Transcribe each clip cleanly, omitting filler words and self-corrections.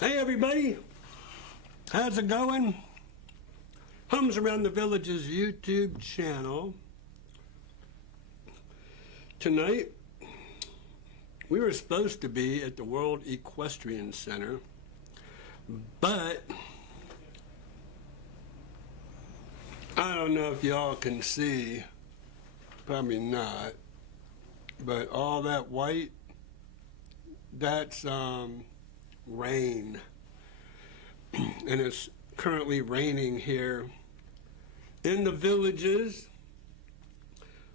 Hey everybody, how's it going? Hums Around the Village's YouTube channel. Tonight, we were supposed to be at the World Equestrian Center, but I don't know if y'all can see, probably not, but all that white, that's rain, and it's currently raining here in the villages.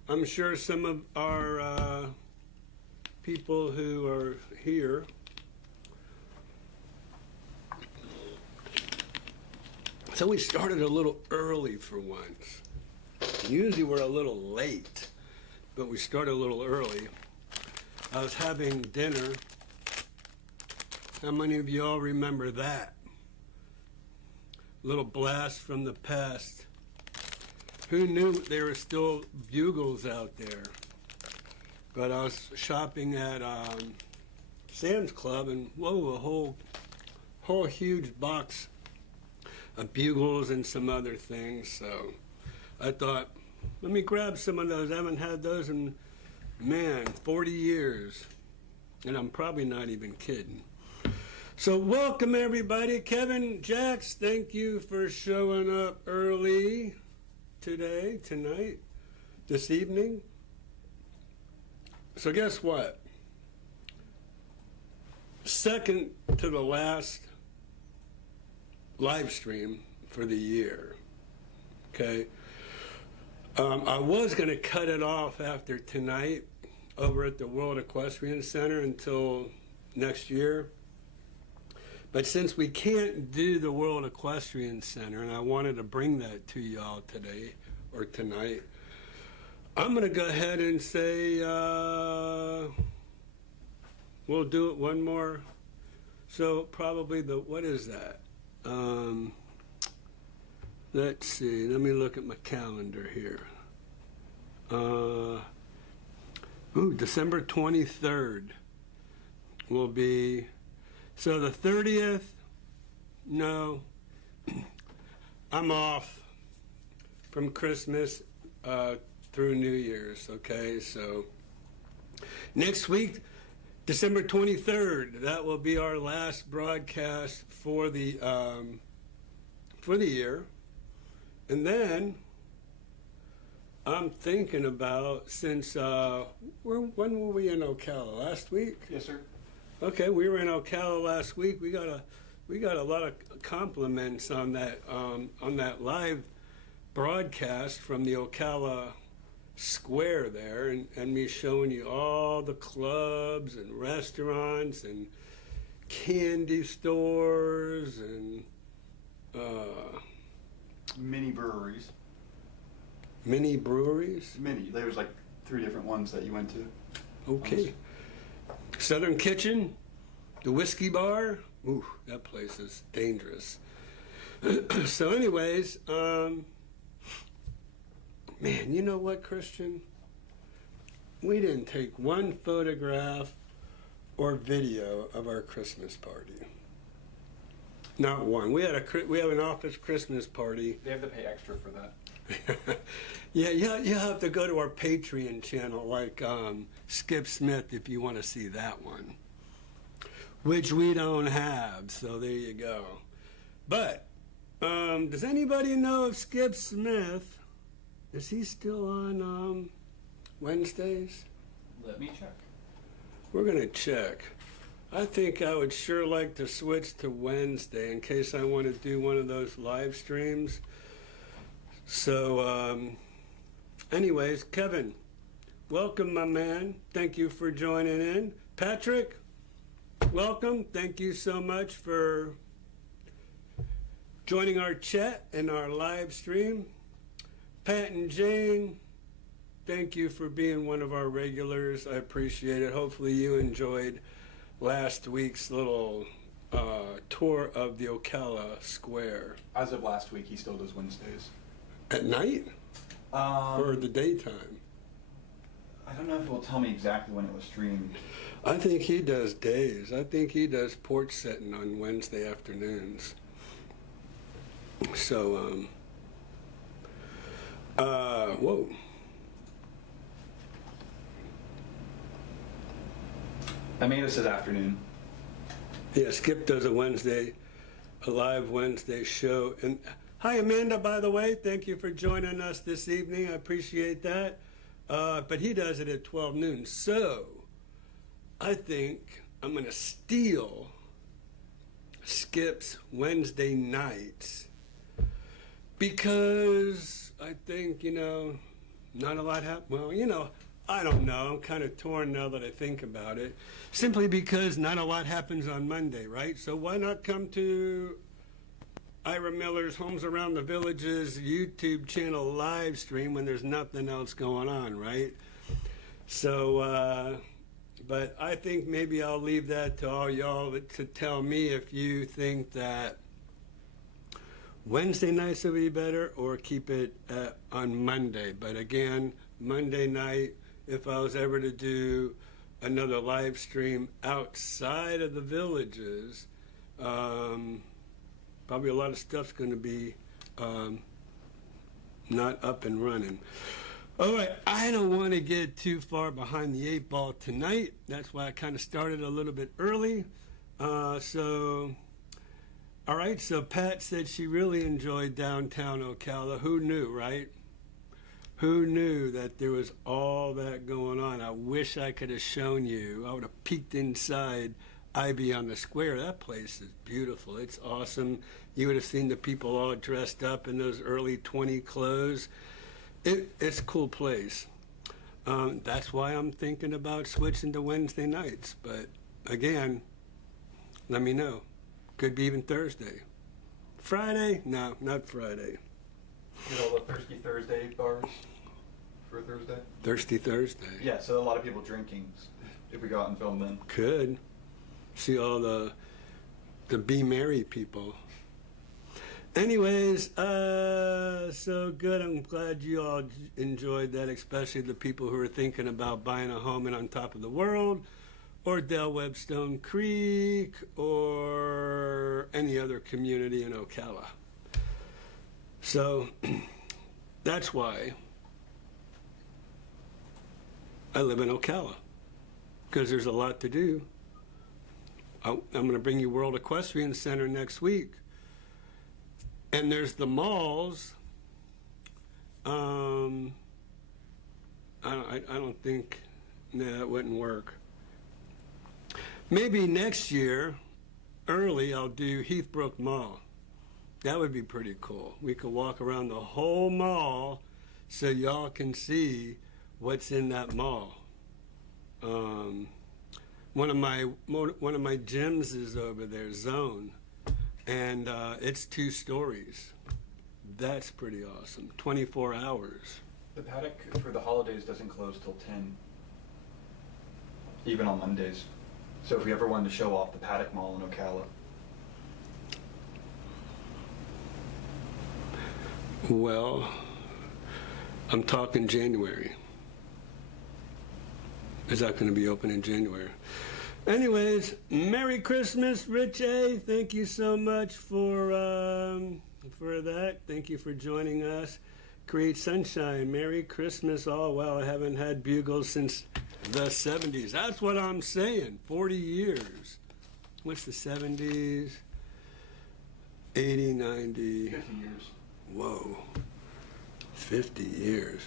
I'm sure some of our people who are here so we started a little early for once. Usually we're a little late, but we started a little early. I was having dinner. How many of y'all remember that? Little blast from the past. Who knew there were still bugles out there? But I was shopping at Sam's Club, and whoa, a whole huge box of bugles and some other things. So I thought, let me grab some of those. I haven't had those in, man, 40 years. And I'm probably not even kidding. So welcome everybody. Kevin, Jax, thank you for showing up early today, tonight, this evening. So guess what? Second to the last live stream for the year, okay? I was gonna cut it off after tonight over at the World Equestrian Center until next year. But since we can't do the World Equestrian Center, and I wanted to bring that to y'all today or tonight, I'm going to go ahead and say we'll do it one more. So probably what is that? Let's see. Let me look at my calendar here. December 23rd will be... So the 30th, no, I'm off from Christmas through New Year's, okay? So next week, December 23rd, that will be our last broadcast for the year. And then I'm thinking about, since, when were we in Ocala? Last week? Yes, sir. Okay, we were in Ocala last week. We got a lot of compliments on that live broadcast from the Ocala Square there, and me showing you all the clubs and restaurants and candy stores and Mini breweries. Mini breweries? Mini. There was like 3 different ones that you went to. Okay. Southern Kitchen, the whiskey bar. Ooh, that place is dangerous. So anyways, man, you know what, Christian? We didn't take one photograph or video of our Christmas party. Not one. We have an office Christmas party. They have to pay extra for that. Yeah, you have to go to our Patreon channel, like Skip Smith, if you want to see that one, which we don't have. So there you go. But does anybody know if Skip Smith, is he still on Wednesdays? Let me check. We're gonna check. I think I would sure like to switch to Wednesday in case I want to do one of those live streams. So, anyways, Kevin, welcome, my man. Thank you for joining in. Patrick, welcome. Thank you so much for joining our chat and our live stream. Pat and Jane, thank you for being one of our regulars. I appreciate it. Hopefully you enjoyed last week's little tour of the Ocala Square. As of last week, he still does Wednesdays. At night? Or the daytime? I don't know if it will tell me exactly when it was streamed. I think he does days. I think he does porch sitting on Wednesday afternoons. So, whoa. Amanda says afternoon. Yeah, Skip does a live Wednesday show. And hi, Amanda, by the way. Thank you for joining us this evening. I appreciate that. But he does it at 12 noon. So I think I'm going to steal Skip's Wednesday nights because I think, not a lot happens. Well, I don't know. I'm kind of torn now that I think about it. Simply because not a lot happens on Monday, right? So why not come to Ira Miller's Homes Around the Village's YouTube channel live stream when there's nothing else going on, right? So, but I think maybe I'll leave that to all y'all to tell me if you think that Wednesday nights will be better or keep it on Monday. But again, Monday night, if I was ever to do another live stream outside of the villages, probably a lot of stuff's going to be not up and running. All right, I don't want to get too far behind the 8 ball tonight. That's why I kind of started a little bit early. All right, so Pat said she really enjoyed downtown Ocala. Who knew, right? Who knew that there was all that going on? I wish I could have shown you. I would have peeked inside Ivy on the Square. That place is beautiful. It's awesome. You would have seen the people all dressed up in those early 20 clothes. It's a cool place. That's why I'm thinking about switching to Wednesday nights. But again, let me know. Could be even Thursday. Friday? No, not Friday. Get all the Thirsty Thursday bars for Thursday? Thirsty Thursday. Yeah, so a lot of people drinking if we go out and film then. Could. See all the Be Merry people. Anyways, so good. I'm glad you all enjoyed that, especially the people who are thinking about buying a home in on top of the world, or Del Webstone Creek, or any other community in Ocala. So that's why I live in Ocala, because there's a lot to do. I'm going to bring you World Equestrian Center next week. And there's the malls. I don't think, that wouldn't work. Maybe next year, early, I'll do Heathbrook Mall. That would be pretty cool. We could walk around the whole mall so y'all can see what's in that mall. One of my gyms is over there, Zone, and it's 2 stories. That's pretty awesome. 24 hours. The paddock for the holidays doesn't close till 10, even on Mondays. So if we ever wanted to show off the paddock mall in Ocala. Well, I'm talking January. Is that going to be open in January? Anyways, Merry Christmas, Rich A. Thank you so much for that. Thank you for joining us. Create Sunshine, Merry Christmas all. Well, I haven't had bugles since the 70s. That's what I'm saying, 40 years. What's the 70s? 80, 90. 50 years. Whoa, 50 years.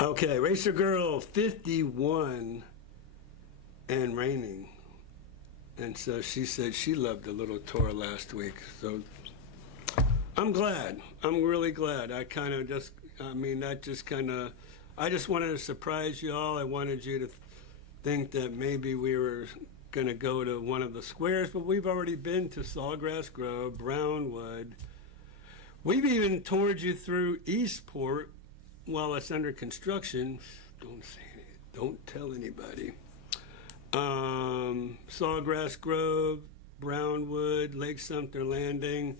Okay, Racer Girl, 51 and raining. And so she said she loved the little tour last week. So I'm glad. I'm really glad. I just wanted to surprise you all. I wanted you to think that maybe we were going to go to one of the squares, but we've already been to Sawgrass Grove, Brownwood. We've even toured you through Eastport while it's under construction. Don't say anything. Don't tell anybody. Sawgrass Grove, Brownwood, Lake Sumter Landing,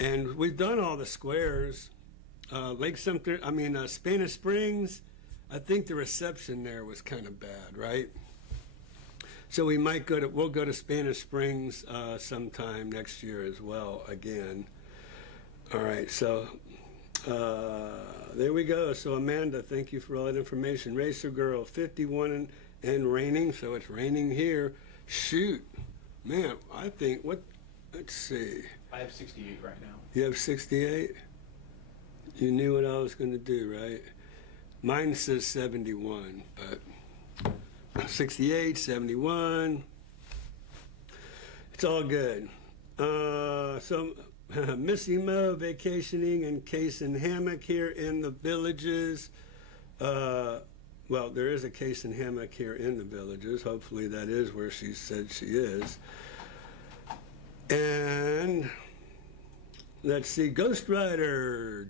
and we've done all the squares. Lake Sumter, Spanish Springs, I think the reception there was kind of bad, right? So we'll go to Spanish Springs sometime next year as well again. All right, so there we go. So Amanda, thank you for all that information. Racer Girl, 51 and raining, so it's raining here. Shoot, man, I think, let's see. I have 68 right now. You have 68? You knew what I was going to do, right? Mine says 71, but 68, 71. It's all good. So Missy Mo vacationing in case and hammock here in the Villages. Well, there is a case and hammock here in the Villages. Hopefully that is where she said she is. And let's see, Ghost Rider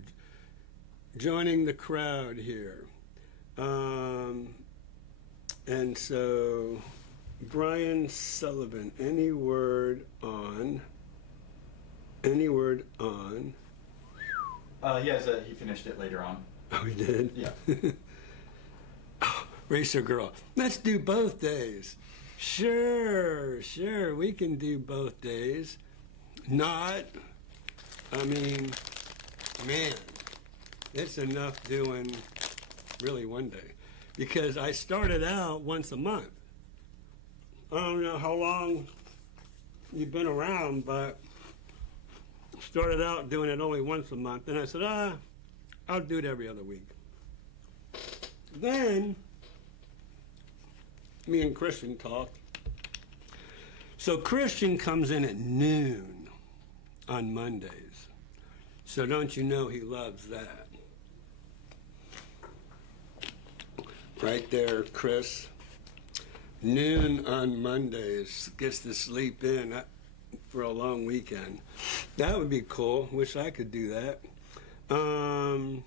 joining the crowd here. And so Brian Sullivan, any word on? Yes, he finished it later on. Oh, he did? Yeah. Oh, Racer Girl, let's do both days. Sure, we can do both days. Man, it's enough doing really one day. Because I started out once a month. I don't know how long you've been around, but started out doing it only once a month. And I said, I'll do it every other week. Then, me and Christian talked. So Christian comes in at noon on Mondays. So don't you know he loves that? Right there, Chris. Noon on Mondays. Gets to sleep in for a long weekend. That would be cool. Wish I could do that. So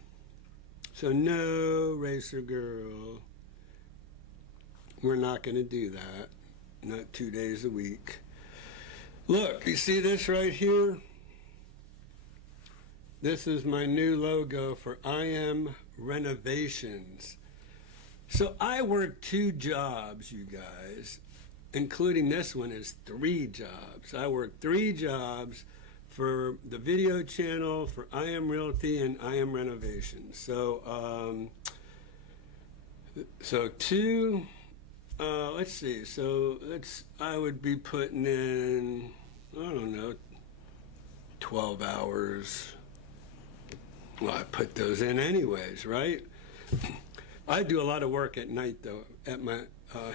no, Racer Girl. We're not going to do that. Not 2 days a week. Look, you see this right here? This is my new logo for I Am Renovations. So I work 2 jobs, you guys, including this one is 3 jobs. I work 3 jobs for the video channel, for I Am Realty, and I Am Renovations. So, 2, let's see. So I would be putting in, I don't know, 12 hours. Well, I put those in anyways, right? I do a lot of work at night, though, at my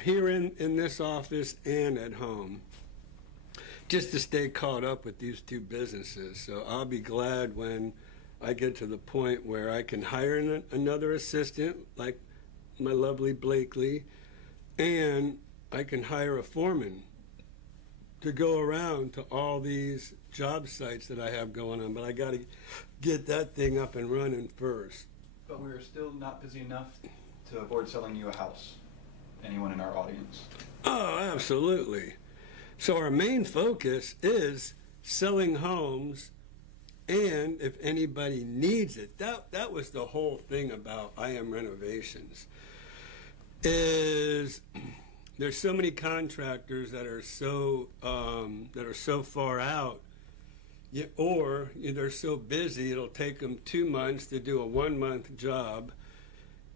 here in this office and at home, just to stay caught up with these 2 businesses. So I'll be glad when I get to the point where I can hire another assistant, like my lovely Blakely, and I can hire a foreman to go around to all these job sites that I have going on. But I got to get that thing up and running first. But we're still not busy enough to avoid selling you a house. Anyone in our audience? Oh, absolutely. So our main focus is selling homes, and if anybody needs it, that was the whole thing about I Am Renovations, is there's so many contractors that are so far out, or they're so busy it'll take them 2 months to do a 1-month job,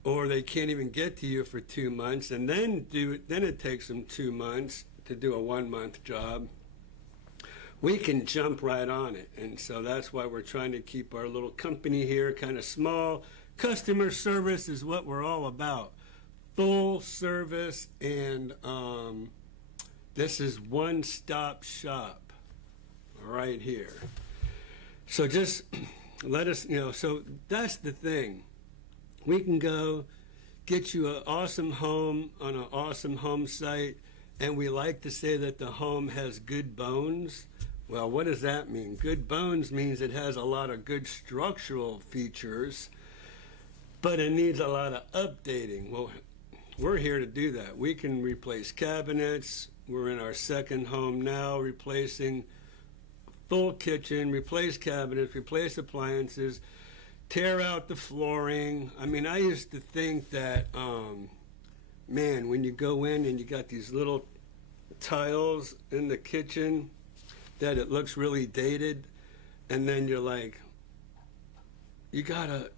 or they can't even get to you for 2 months, and then it takes them 2 months to do a 1-month job. We can jump right on it, and so that's why we're trying to keep our little company here kind of small. Customer service is what we're all about. Full service, and this is one-stop shop right here. So just let us, so that's the thing. We can go get you an awesome home on an awesome home site, and we like to say that the home has good bones. Well, what does that mean? Good bones means it has a lot of good structural features, but it needs a lot of updating. Well, we're here to do that. We can replace cabinets. We're in our second home now, replacing full kitchen, replace cabinets, replace appliances, tear out the flooring. I mean, I used to think that, man, when you go in and you got these little tiles in the kitchen, that it looks really dated, and then you're like, you gotta,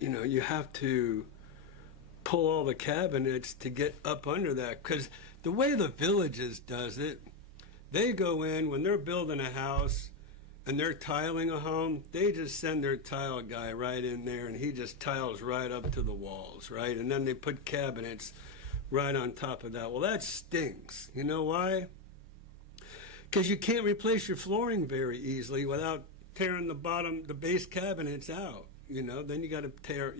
you have to pull all the cabinets to get up under that, because the way the Villages does it, they go in when they're building a house and they're tiling a home, they just send their tile guy right in there and he just tiles right up to the walls, right? And then they put cabinets right on top of that. Well, that stinks. You know why? Because you can't replace your flooring very easily without tearing the base cabinets out. Then you got to take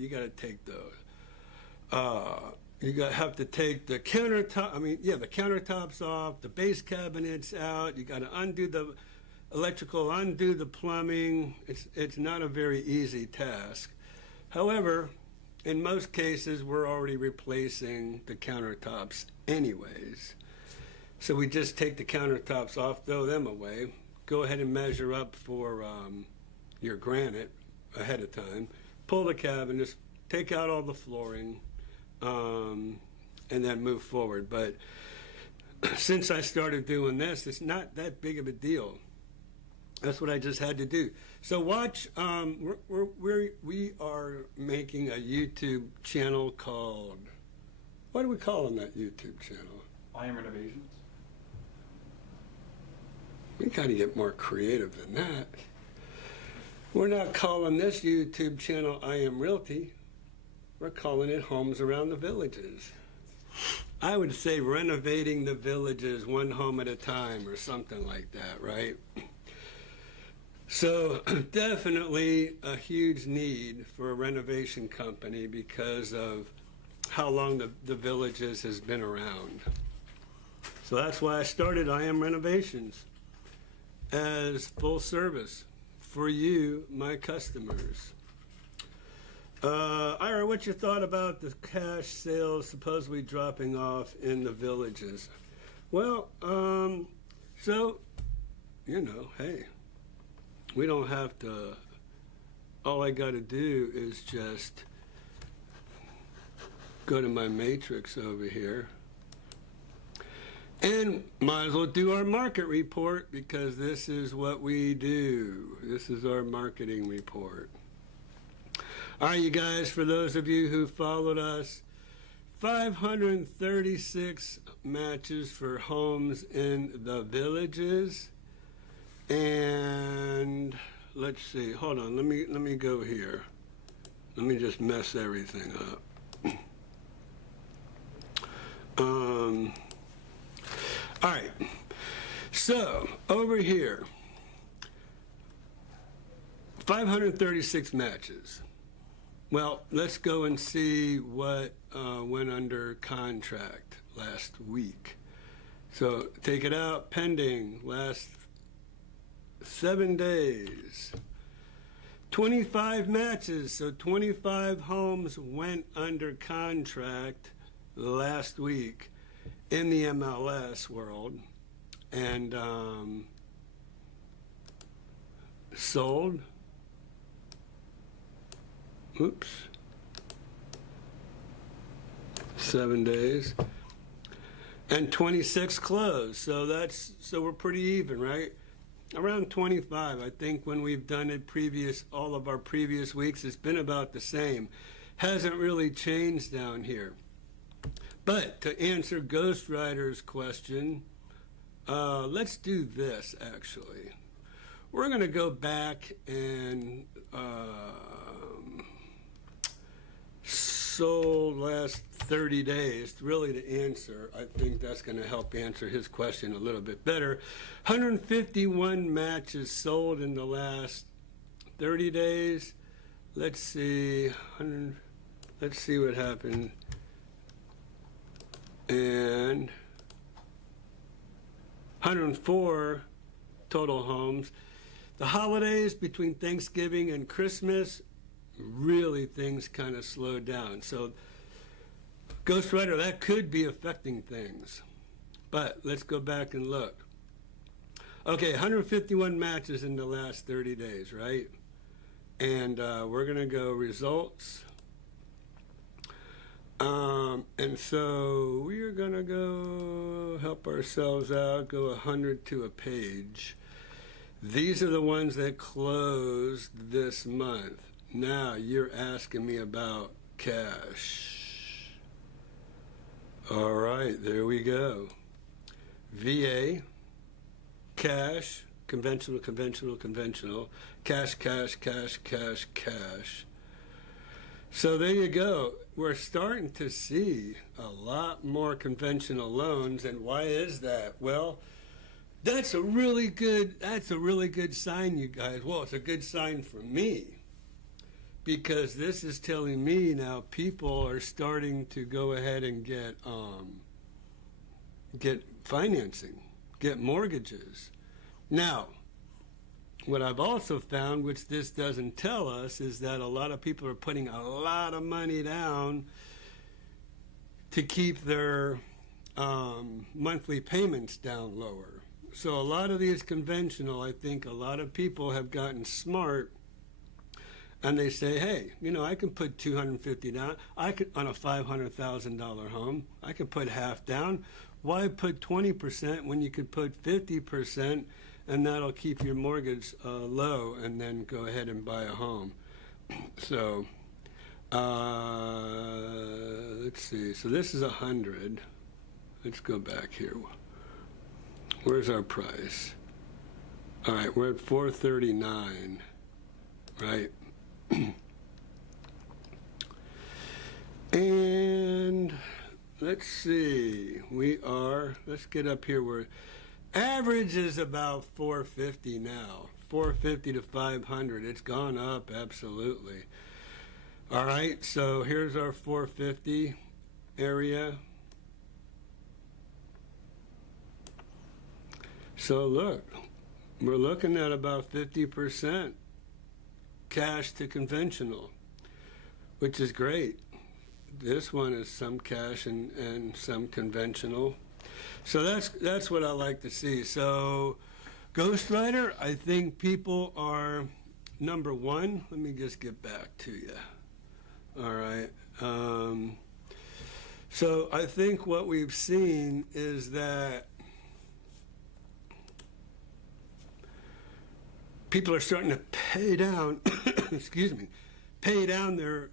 have to take the countertop. The countertops off, the base cabinets out. You got to undo the electrical, undo the plumbing. It's not a very easy task. However, in most cases, we're already replacing the countertops anyways. So we just take the countertops off, throw them away, go ahead and measure up for your granite ahead of time, pull the cabinets, take out all the flooring, and then move forward. But since I started doing this, it's not that big of a deal. That's what I just had to do. So watch, we are making a YouTube channel called, what do we call that YouTube channel? I Am Renovations. We got to get more creative than that. We're not calling this YouTube channel I Am Realty. We're calling it Homes Around the Villages. I would say renovating the villages one home at a time or something like that, right? So definitely a huge need for a renovation company because of how long the Villages has been around. So that's why I started I Am Renovations as full service for you, my customers. Ira, what's your thought about the cash sales supposedly dropping off in the Villages? Well, hey, we don't have to, all I got to do is just go to my matrix over here and might as well do our market report, because this is what we do. This is our marketing report. All right, you guys, for those of you who followed us, 536 matches for homes in the Villages. And let's see, hold on, let me go here. Let me just mess everything up. All right, so over here, 536 matches. Well, let's go and see what went under contract last week. So take it out, pending, last 7 days. 25 matches, so 25 homes went under contract last week in the MLS world, and sold. Oops. 7 days. And 26 closed. So we're pretty even, right? Around 25. I think when we've done it all of our previous weeks, it's been about the same. Hasn't really changed down here. But to answer Ghost Rider's question, let's do this actually. We're going to go back and sold last 30 days, really, to answer. I think that's going to help answer his question a little bit better. 151 matches sold in the last 30 days. Let's see. Let's see what happened. And 104 total homes. The holidays between Thanksgiving and Christmas, really things kind of slowed down. So, Ghost Rider, that could be affecting things. But let's go back and look. Okay, 151 matches in the last 30 days, right? And we're going to go results. And so we are going to go help ourselves out, go 100 to a page. These are the ones that closed this month. Now you're asking me about cash. All right, there we go. VA, cash, conventional, conventional, conventional, cash, cash, cash, cash, cash. So there you go. We're starting to see a lot more conventional loans. And why is that? Well, that's a really good sign, you guys. Well, it's a good sign for me, because this is telling me now people are starting to go ahead and get financing, get mortgages. Now, what I've also found, which this doesn't tell us, is that a lot of people are putting a lot of money down to keep their monthly payments down lower. So a lot of these conventional, I think a lot of people have gotten smart, and they say, hey, I can put $250 down. I could, on a $500,000 home, I can put half down. Why put 20% when you could put 50%, and that'll keep your mortgage low, and then go ahead and buy a home? So let's see. So this is 100. Let's go back here. Where's our price? All right, we're at 439, right? And let's see, let's get up here where average is about 450 now, 450 to 500. It's gone up, absolutely. All right, so here's our 450 area. So look, we're looking at about 50% cash to conventional, which is great. This one is some cash and some conventional. So that's what I like to see. So Ghostwriter, I think people are, number one, let me just get back to you. All right. So I think what we've seen is that people are starting to pay down, excuse me, pay down their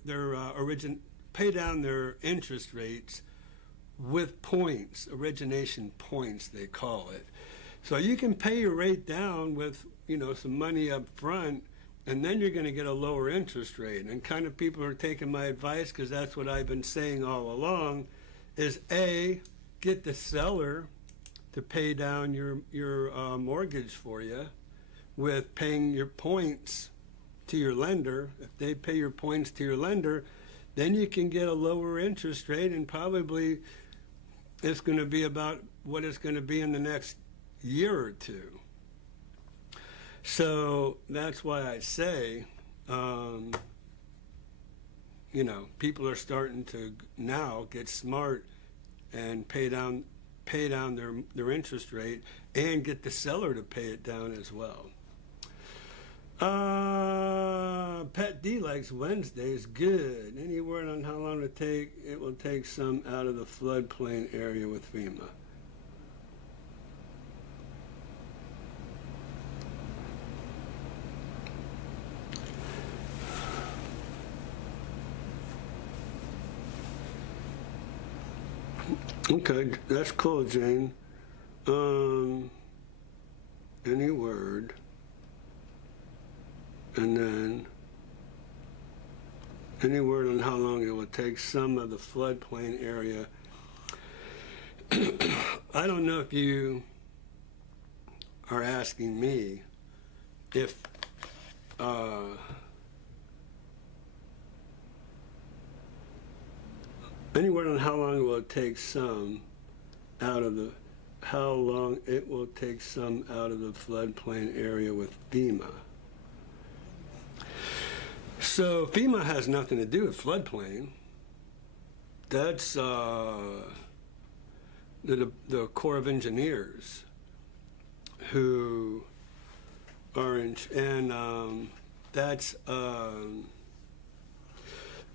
interest rates with points, origination points they call it. So you can pay your rate down with some money up front, and then you're going to get a lower interest rate. And kind of people are taking my advice, because that's what I've been saying all along, is A, get the seller to pay down your mortgage for you with paying your points to your lender. If they pay your points to your lender, then you can get a lower interest rate, and probably it's going to be about what it's going to be in the next year or two. So that's why I say, people are starting to now get smart and pay down their interest rate, and get the seller to pay it down as well. Pet D likes Wednesdays. Good. Any word on how long it will take some out of the floodplain area with FEMA? Okay, that's cool, Jane. Any word? And then any word on how long it will take some of the floodplain area? I don't know if you are asking me if any word on how long it will take some out of the floodplain area with FEMA. So FEMA has nothing to do with floodplain. That's the Corps of Engineers who are in, and that's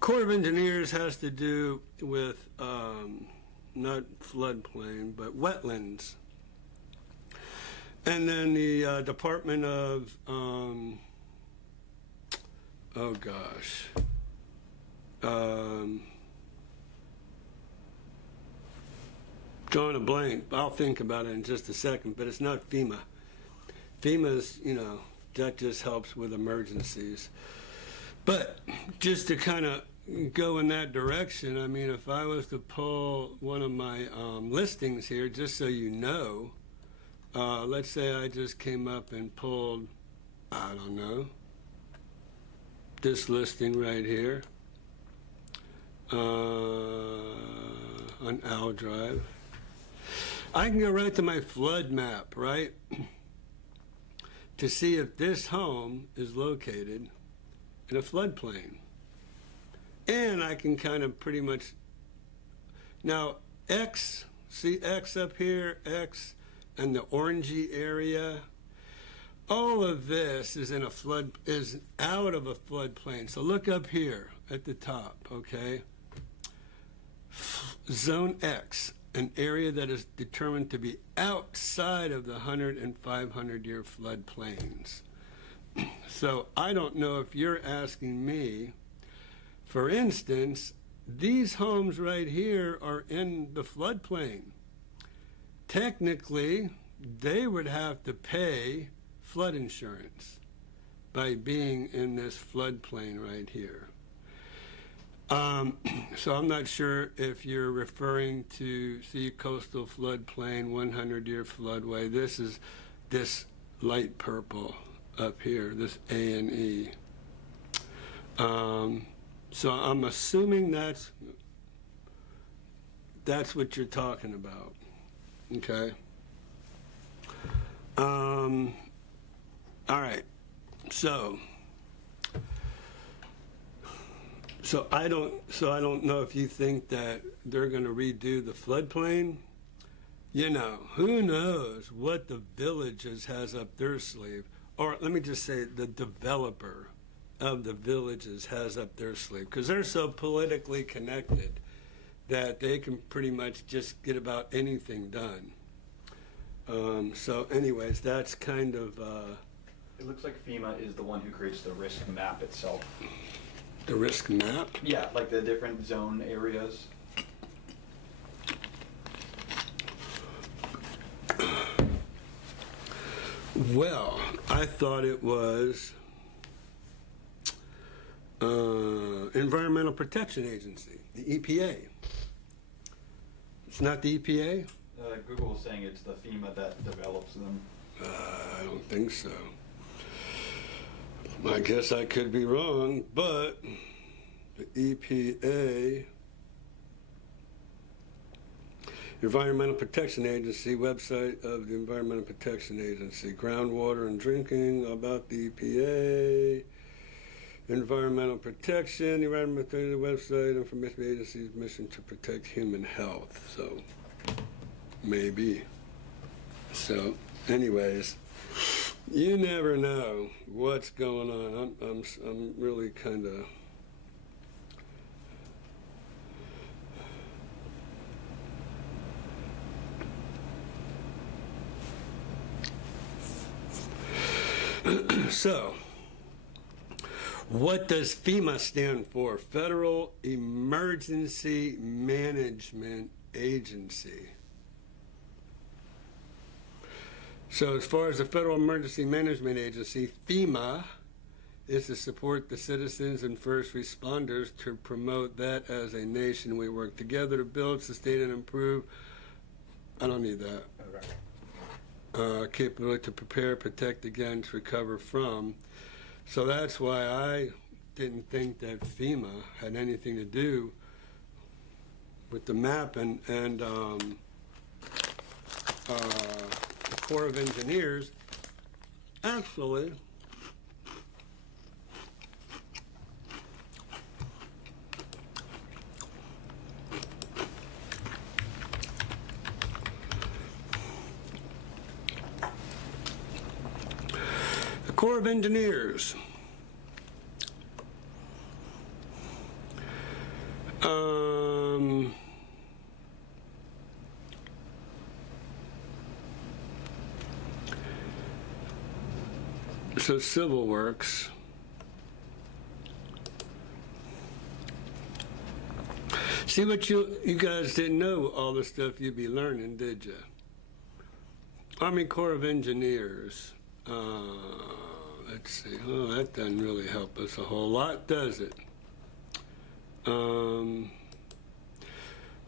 Corps of Engineers has to do with not floodplain, but wetlands. And then the Department of, oh gosh, drawing a blank. I'll think about it in just a second, but it's not FEMA. FEMA's, that just helps with emergencies. But just to kind of go in that direction, I mean, if I was to pull one of my listings here, just so you know, let's say I just came up and pulled, I don't know, this listing right here on Owl Drive. I can go right to my flood map, right, to see if this home is located in a floodplain. And I can kind of pretty much, now X, see X up here, X, and the orangey area, all of this is in a flood, is out of a floodplain. So look up here at the top, okay? Zone X, an area that is determined to be outside of the 100 and 500 year floodplains. So I don't know if you're asking me, for instance, these homes right here are in the floodplain. Technically, they would have to pay flood insurance by being in this floodplain right here. So I'm not sure if you're referring to Sea Coastal Floodplain, 100-year floodway. This is this light purple up here, this A and E. So I'm assuming that's what you're talking about, okay? All right, so I don't know if you think that they're going to redo the floodplain. Who knows what the Villages has up their sleeve, or let me just say the developer of the Villages has up their sleeve, because they're so politically connected that they can pretty much just get about anything done. So anyways, that's kind of... It looks like FEMA is the one who creates the risk map itself. The risk map? Yeah, like the different zone areas. Well, I thought it was Environmental Protection Agency, the EPA. It's not the EPA? Google is saying it's the FEMA that develops them. I don't think so. I guess I could be wrong, but the EPA, Environmental Protection Agency, website of the Environmental Protection Agency, groundwater and drinking, about the EPA, environmental protection, the Environmental Protection website, information agency's mission to protect human health. So maybe. So anyways, you never know what's going on. I'm really kind of so what does FEMA stand for? Federal Emergency Management Agency. So as far as the Federal Emergency Management Agency, FEMA is to support the citizens and first responders to promote that as a nation we work together to build, sustain, and improve. I don't need that. Okay. Capability to prepare, protect against, recover from. So that's why I didn't think that FEMA had anything to do with the map and the Corps of Engineers. Actually, the Corps of Engineers So civil works. See what you guys didn't know all the stuff you'd be learning, did you? Army Corps of Engineers. Let's see. Oh, that doesn't really help us a whole lot, does it? All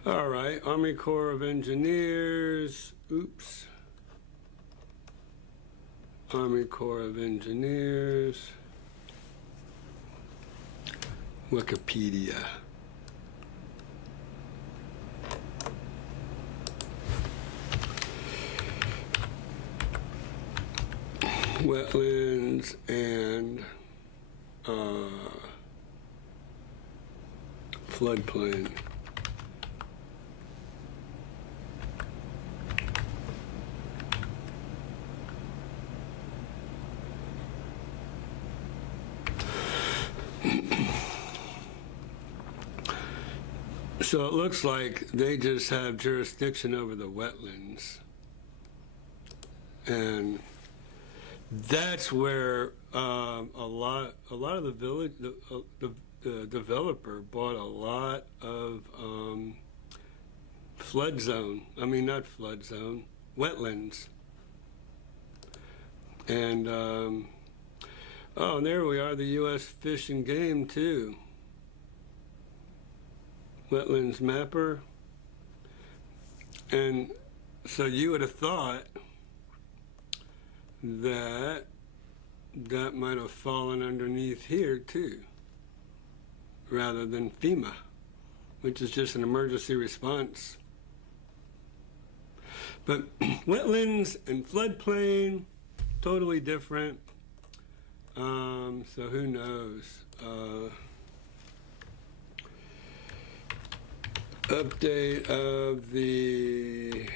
right, Army Corps of Engineers. Oops. Army Corps of Engineers. Wikipedia. Wetlands and floodplain. So it looks like they just have jurisdiction over the wetlands. And that's where a lot of the village, the developer bought a lot of flood zone. I mean, not flood zone, wetlands. And oh, there we are, the U.S. Fish and Game too. Wetlands mapper. And so you would have thought that that might have fallen underneath here too, rather than FEMA, which is just an emergency response. But wetlands and floodplain, totally different. So who knows? Update of the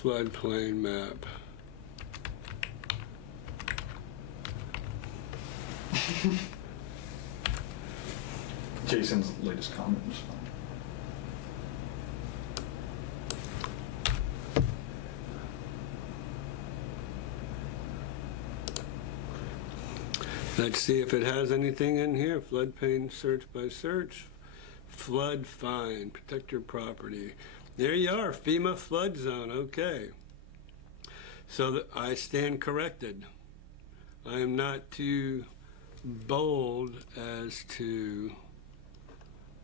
floodplain map. Jason's latest comment was fine. Let's see if it has anything in here. Floodplain search by search. Flood fine. Protect your property. There you are. FEMA flood zone. Okay. So I stand corrected. I am not too bold as to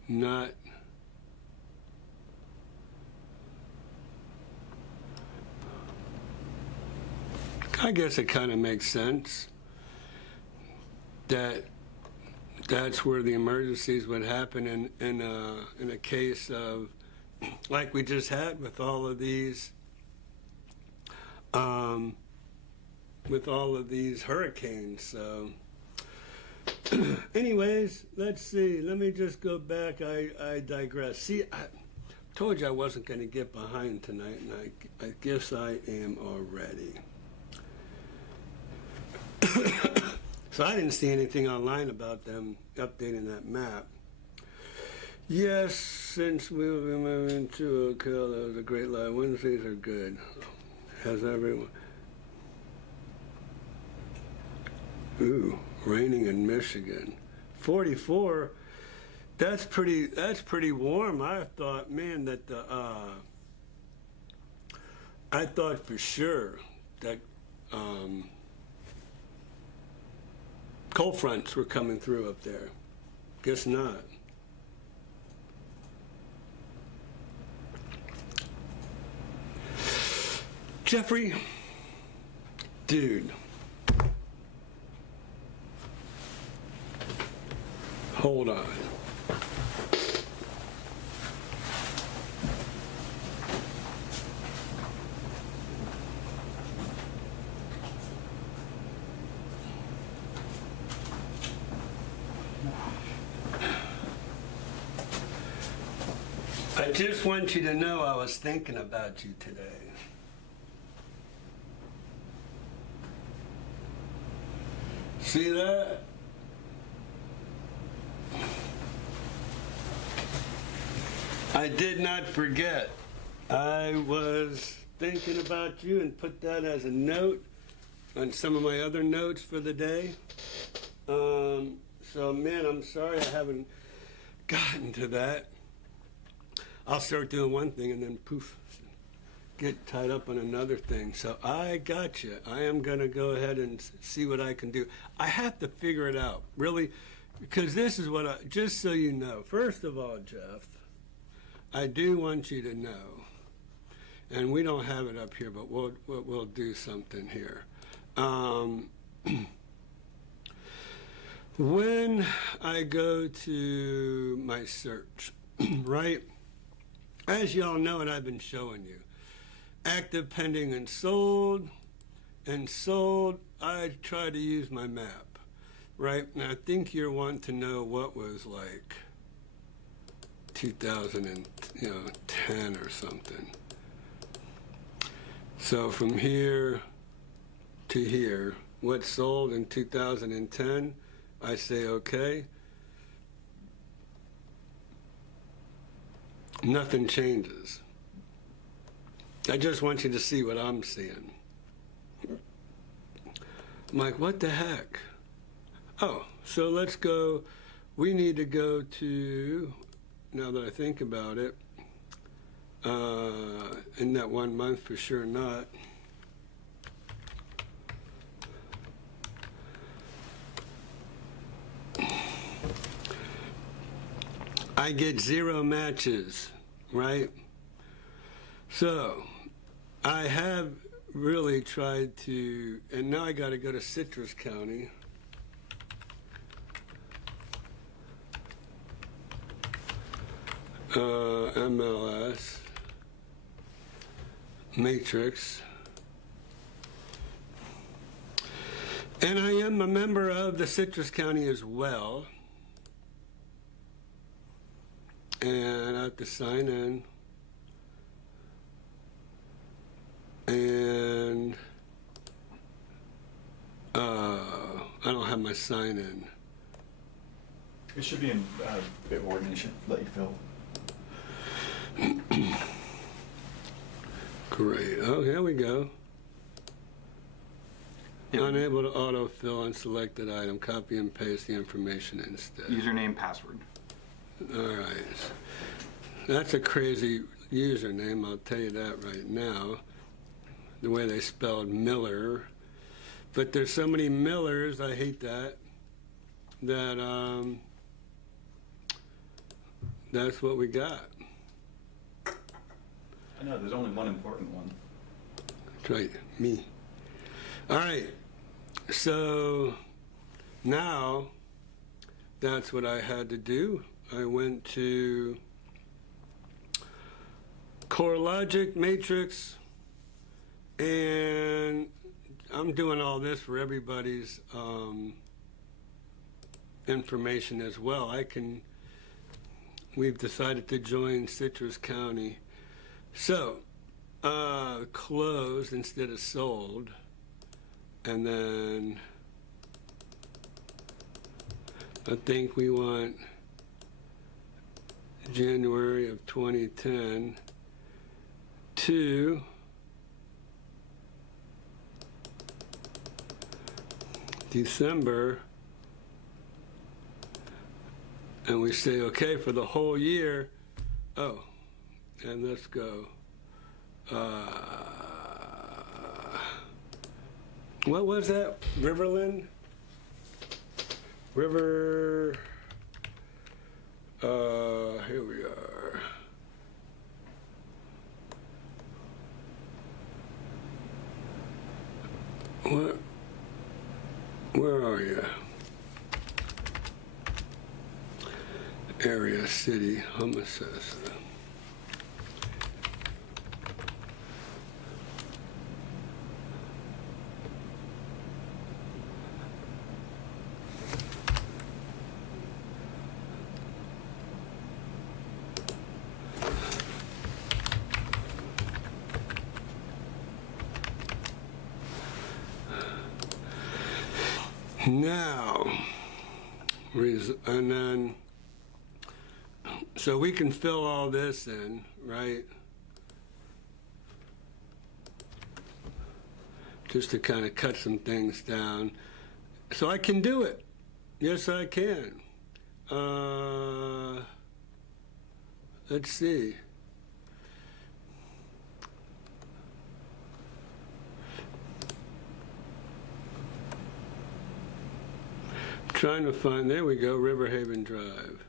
not I guess it kind of makes sense that that's where the emergencies would happen in a case of like we just had with all of these hurricanes. So anyways, let's see. Let me just go back. I digress. See, I told you I wasn't going to get behind tonight, and I guess I am already. So I didn't see anything online about them updating that map. Yes, since we will be moving to Ocala, that was a great lie. Wednesdays are good. Has everyone? Ooh, raining in Michigan. 44. That's pretty warm. I thought, man, that I thought for sure that cold fronts were coming through up there. Guess not. Jeffrey, dude, hold on. I just want you to know I was thinking about you today. See that? I did not forget. I was thinking about you and put that as a note on some of my other notes for the day. So, man, I'm sorry I haven't gotten to that. I'll start doing one thing and then poof, get tied up on another thing. So I got you. I am going to go ahead and see what I can do. I have to figure it out, really, because this is what just so you know. First of all, Jeff, I do want you to know, and we don't have it up here, but we'll do something here. When I go to my search, right, as y'all know, and I've been showing you, active, pending, and sold, I try to use my map, right? And I think you're wanting to know what was like 2010 or something. So from here to here, what sold in 2010, I say okay. Nothing changes. I just want you to see what I'm seeing. I'm like, what the heck? Oh, so let's go. We need to go to, now that I think about it, in that 1 month for sure not. I get 0 matches, right? So I have really tried to, and now I got to go to Citrus County. MLS, Matrix. And I am a member of the Citrus County as well. And I have to sign in. And I don't have my sign in. It should be in Bitwarden. It should let you fill. Great. Oh, here we go. Yep. Unable to autofill unselected item. Copy and paste the information instead. Username, password. All right. That's a crazy username, I'll tell you that right now. The way they spelled Miller. But there's so many Millers, I hate that, that's what we got. I know, there's only one important one. That's right, me. All right, so now that's what I had to do. I went to CoreLogic, Matrix, and I'm doing all this for everybody's information as well. We've decided to join Citrus County. So, closed instead of sold. And then I think we want January of 2010 to December, and we say okay for the whole year. Oh, and let's go. What was that? Riverland? River. Here we are. What? Where are you? Area, city, homicide. Now, and then, so we can fill all this in, right? just to kind of cut some things down. So I can do it. Yes, I can. Let's see. Trying to find, there we go, Riverhaven Drive.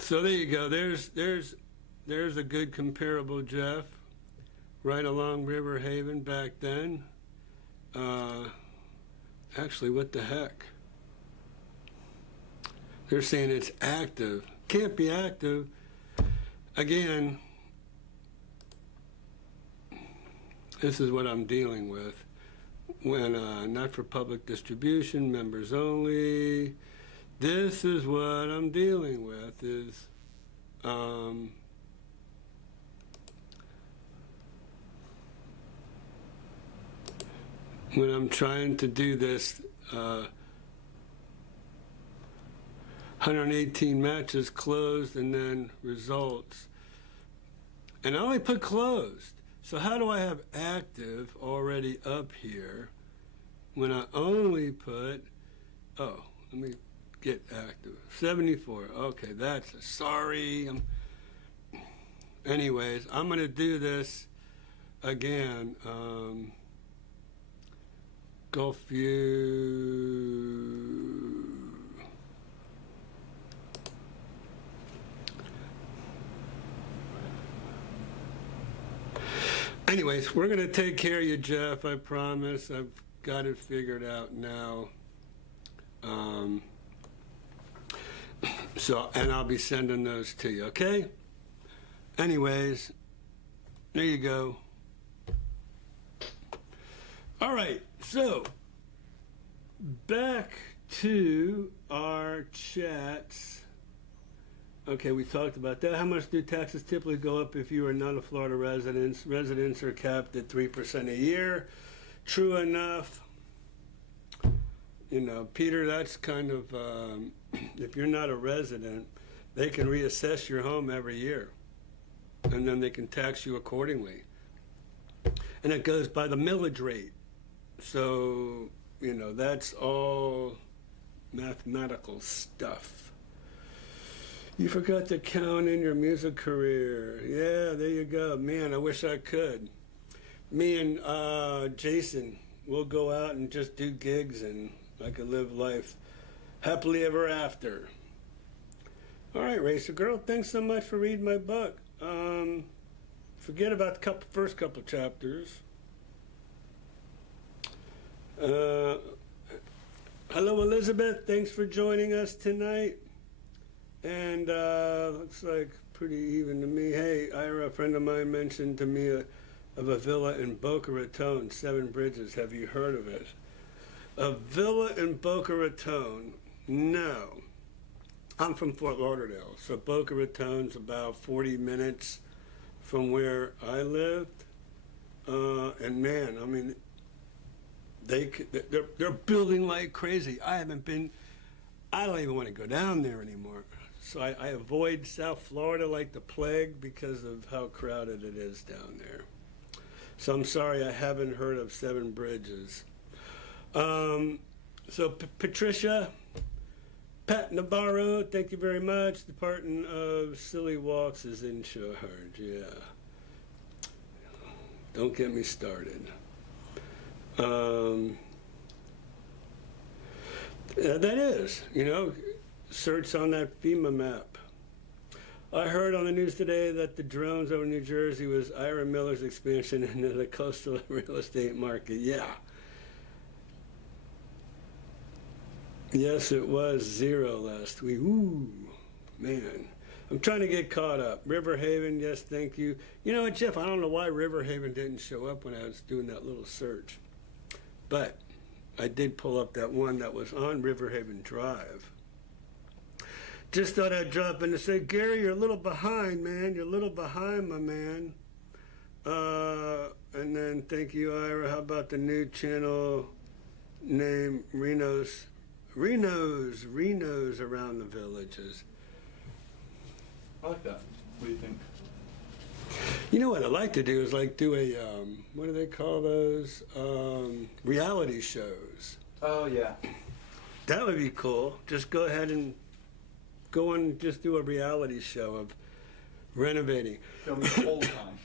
So there you go. There's a good comparable, Jeff. Right along Riverhaven back then. Actually, what the heck? They're saying it's active. Can't be active. Again, this is what I'm dealing with. When not for public distribution, members only. This is what I'm dealing with is when I'm trying to do this 118 matches closed and then results. And I only put closed. So how do I have active already up here when I only put, oh, let me get active. 74. Okay, sorry. Anyways, I'm going to do this again. Gulfview. Anyways, we're going to take care of you, Jeff. I promise. I've got it figured out now. And I'll be sending those to you, okay? Anyways, there you go. All right, so back to our chats. Okay, we talked about that. How much do taxes typically go up if you are not a Florida resident? Residents are capped at 3% a year. True enough. You know, Peter, that's kind of, if you're not a resident, they can reassess your home every year. And then they can tax you accordingly. And it goes by the millage rate. So, you know, that's all mathematical stuff. You forgot to count in your music career. Yeah, there you go. Man, I wish I could. Me and Jason, we'll go out and just do gigs and I could live life happily ever after. All right, Racer Girl, thanks so much for reading my book. Forget about the first couple chapters. Hello, Elizabeth. Thanks for joining us tonight. And looks like pretty even to me. Hey, Ira, a friend of mine mentioned to me of a villa in Boca Raton, 7 Bridges. Have you heard of it? A villa in Boca Raton? No. I'm from Fort Lauderdale, so Boca Raton's about 40 minutes from where I lived. And man, I mean, they're building like crazy. I don't even want to go down there anymore. So I avoid South Florida like the plague because of how crowded it is down there. So I'm sorry I haven't heard of 7 Bridges. So Patricia, Pat Navarro, thank you very much. The Department of Silly Walks is in charge, yeah. Don't get me started. That is, you know, search on that FEMA map. I heard on the news today that the drones over New Jersey was Ira Miller's expansion into the coastal real estate market. Yeah. Yes, it was 0 last week. Ooh, man. I'm trying to get caught up. Riverhaven, yes, thank you. You know what, Jeff, I don't know why Riverhaven didn't show up when I was doing that little search. But I did pull up that one that was on Riverhaven Drive. Just thought I'd drop in to say, Gary, you're a little behind, man. You're a little behind, my man. And then thank you, Ira. How about the new channel name, Reno's around the villages? I like that. What do you think? You know what I'd like to do is like do a, what do they call those? Reality shows. Oh, yeah. That would be cool. Just go ahead and go and just do a reality show of renovating. Film the whole time.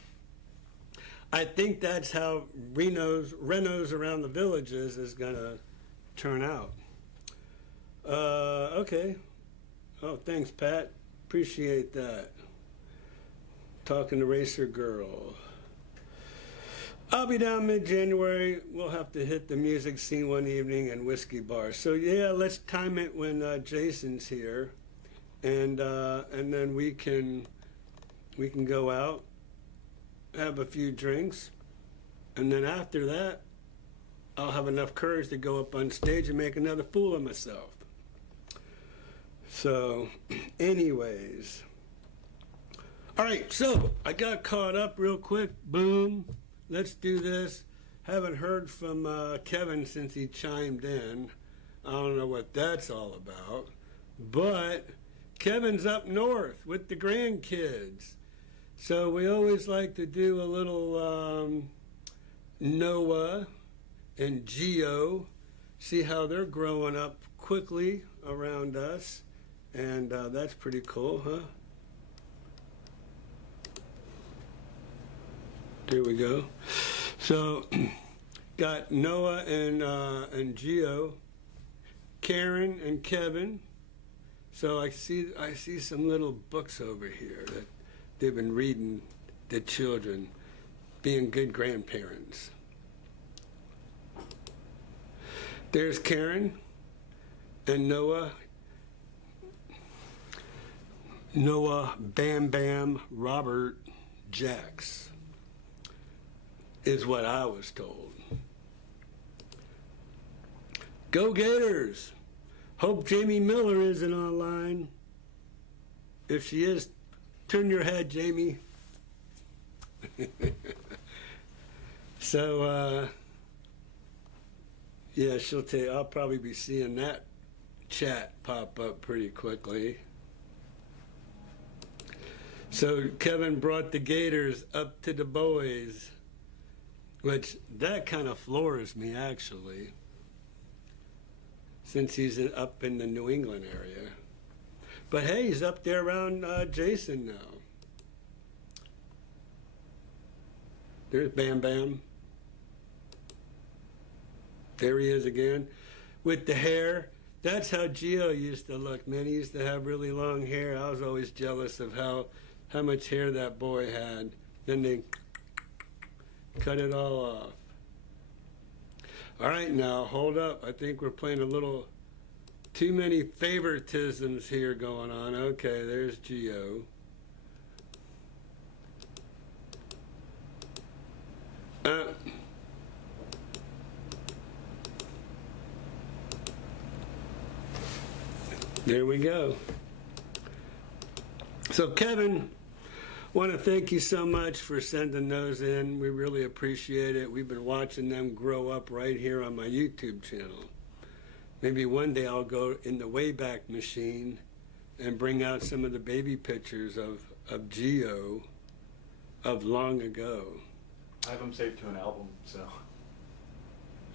I think that's how Renos around the villages is going to turn out. Okay. Oh, thanks, Pat. Appreciate that. Talking to Racer Girl. I'll be down mid-January. We'll have to hit the music scene one evening and whiskey bar. So yeah, let's time it when Jason's here, and then we can go out, have a few drinks, and then after that, I'll have enough courage to go up on stage and make another fool of myself. So, anyways. All right, so I got caught up real quick. Boom. Let's do this. Haven't heard from Kevin since he chimed in. I don't know what that's all about. But Kevin's up north with the grandkids. So we always like to do a little Noah and Geo, see how they're growing up quickly around us. And that's pretty cool, huh? There we go. So, got Noah and Geo, Karen and Kevin. So I see some little books over here that they've been reading, the children, being good grandparents. There's Karen and Noah. Noah Bam Bam Robert Jacks is what I was told. Go Gators! Hope Jamie Miller isn't online. If she is, turn your head, Jamie. So, yeah, she'll tell you, I'll probably be seeing that chat pop up pretty quickly. So Kevin brought the Gators up to the boys, which that kind of floors me actually, since he's up in the New England area. But hey, he's up there around Jason now. There's Bam Bam. There he is again with the hair. That's how Geo used to look, man. He used to have really long hair. I was always jealous of how much hair that boy had. Then they cut it all off. All right, now, hold up. I think we're playing a little too many favoritisms here going on. Okay, there's Geo. There we go. So, Kevin, want to thank you so much for sending those in. We really appreciate it. We've been watching them grow up right here on my YouTube channel. Maybe one day I'll go in the Wayback Machine and bring out some of the baby pictures of Geo of long ago. I have them saved to an album, so.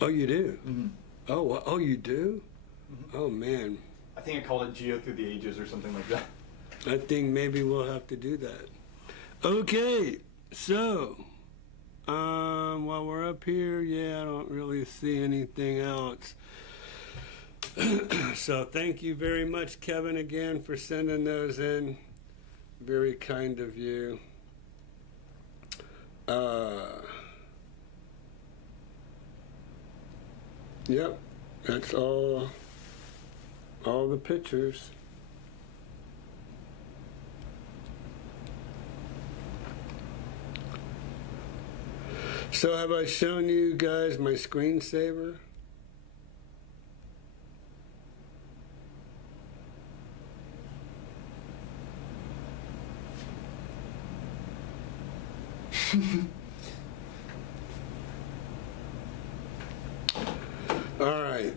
Oh, you do? Mm-hmm. Oh, you do? Mm-hmm. Oh, man. I think I called it Geo Through the Ages or something like that. I think maybe we'll have to do that. Okay, so, while we're up here, yeah, I don't really see anything else. So thank you very much, Kevin, again, for sending those in. Very kind of you. Yep, that's all the pictures. So have I shown you guys my screensaver? All right.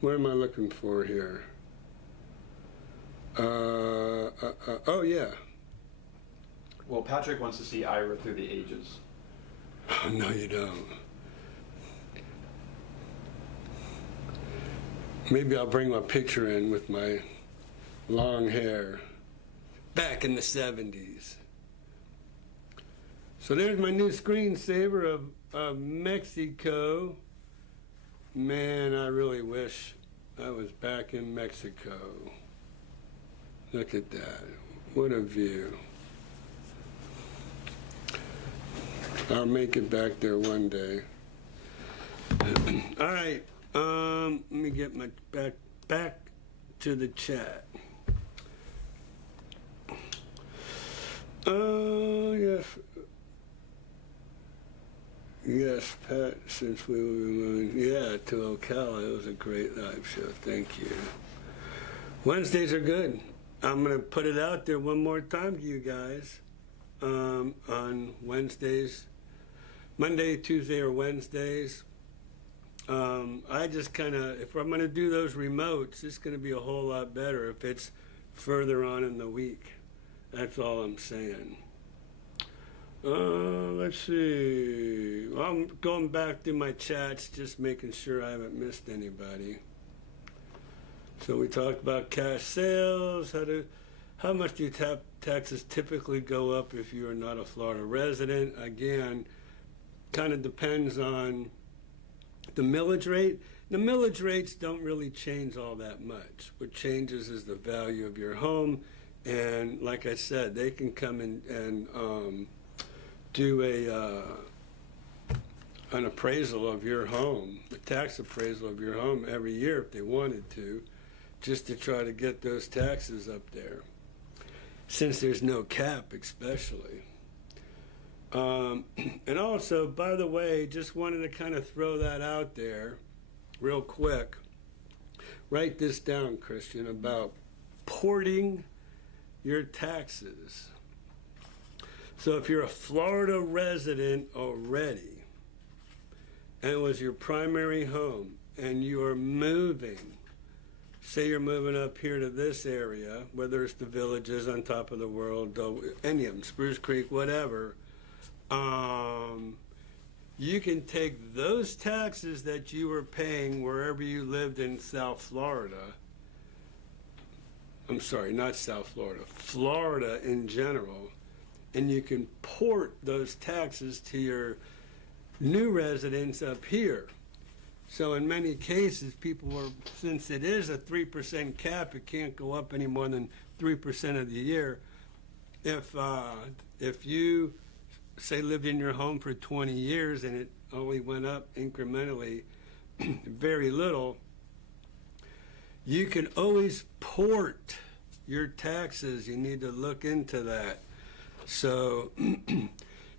What am I looking for here? Oh yeah. Well, Patrick wants to see Ira through the ages. Oh, no, you don't. Maybe I'll bring my picture in with my long hair back in the 70s. So there's my new screensaver of Mexico. Man, I really wish I was back in Mexico. Look at that. What a view. I'll make it back there one day. All right. Let me get my back to the chat. Oh, yes. Yes, Pat, since we were moving, to Ocala, it was a great live show. Thank you. Wednesdays are good. I'm going to put it out there one more time to you guys on Wednesdays, Monday, Tuesday, or Wednesdays. I just kind of, if I'm going to do those remotes, it's going to be a whole lot better if it's further on in the week. That's all I'm saying. Let's see. Well, I'm going back through my chats, just making sure I haven't missed anybody. So we talked about cash sales. How much do taxes typically go up if you are not a Florida resident? Again, kind of depends on the millage rate. The millage rates don't really change all that much. What changes is the value of your home. And like I said, they can come in and do an appraisal of your home, a tax appraisal of your home every year if they wanted to, just to try to get those taxes up there, since there's no cap especially. And also, by the way, just wanted to kind of throw that out there real quick. Write this down, Christian, about porting your taxes. So if you're a Florida resident already, and it was your primary home, and you are moving, say you're moving up here to this area, whether it's the Villages, On Top of the World, any of them, Spruce Creek, whatever, you can take those taxes that you were paying wherever you lived in South Florida. I'm sorry, not South Florida, Florida in general, and you can port those taxes to your new residents up here. So in many cases, people are, since it is a 3% cap, it can't go up any more than 3% of the year. If you, say, lived in your home for 20 years and it only went up incrementally, very little, you can always port your taxes. You need to look into that. So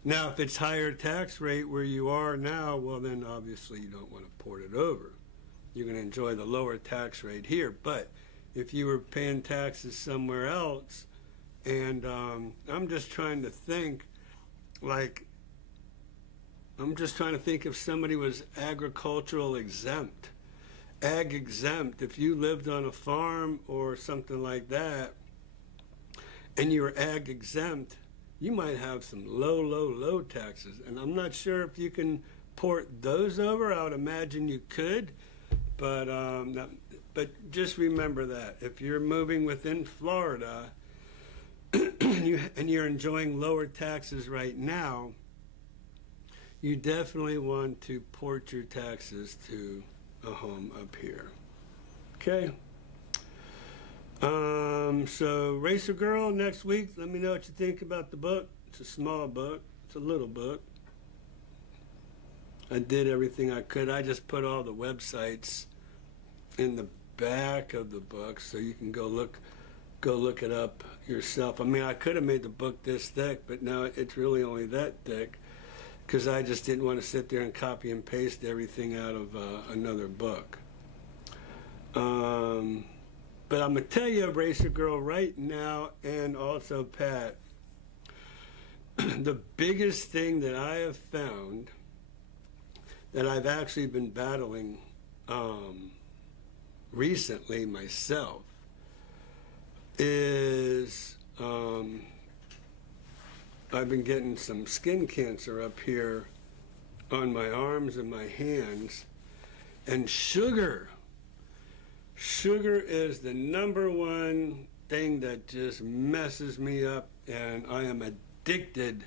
now if it's higher tax rate where you are now, well then obviously you don't want to port it over. You're going to enjoy the lower tax rate here. But if you were paying taxes somewhere else, and I'm just trying to think, if somebody was agricultural exempt, ag exempt, if you lived on a farm or something like that, and you were ag exempt, you might have some low taxes. And I'm not sure if you can port those over. I would imagine you could, but just remember that. If you're moving within Florida and you're enjoying lower taxes right now, you definitely want to port your taxes to a home up here. Okay? So Racer Girl, next week, let me know what you think about the book. It's a small book. It's a little book. I did everything I could. I just put all the websites in the back of the book so you can go look it up yourself. I mean, I could have made the book this thick, but now it's really only that thick because I just didn't want to sit there and copy and paste everything out of another book. But I'm going to tell you, Racer Girl, right now, and also Pat, the biggest thing that I have found that I've actually been battling recently myself is I've been getting some skin cancer up here on my arms and my hands. And sugar is the number one thing that just messes me up, and I am addicted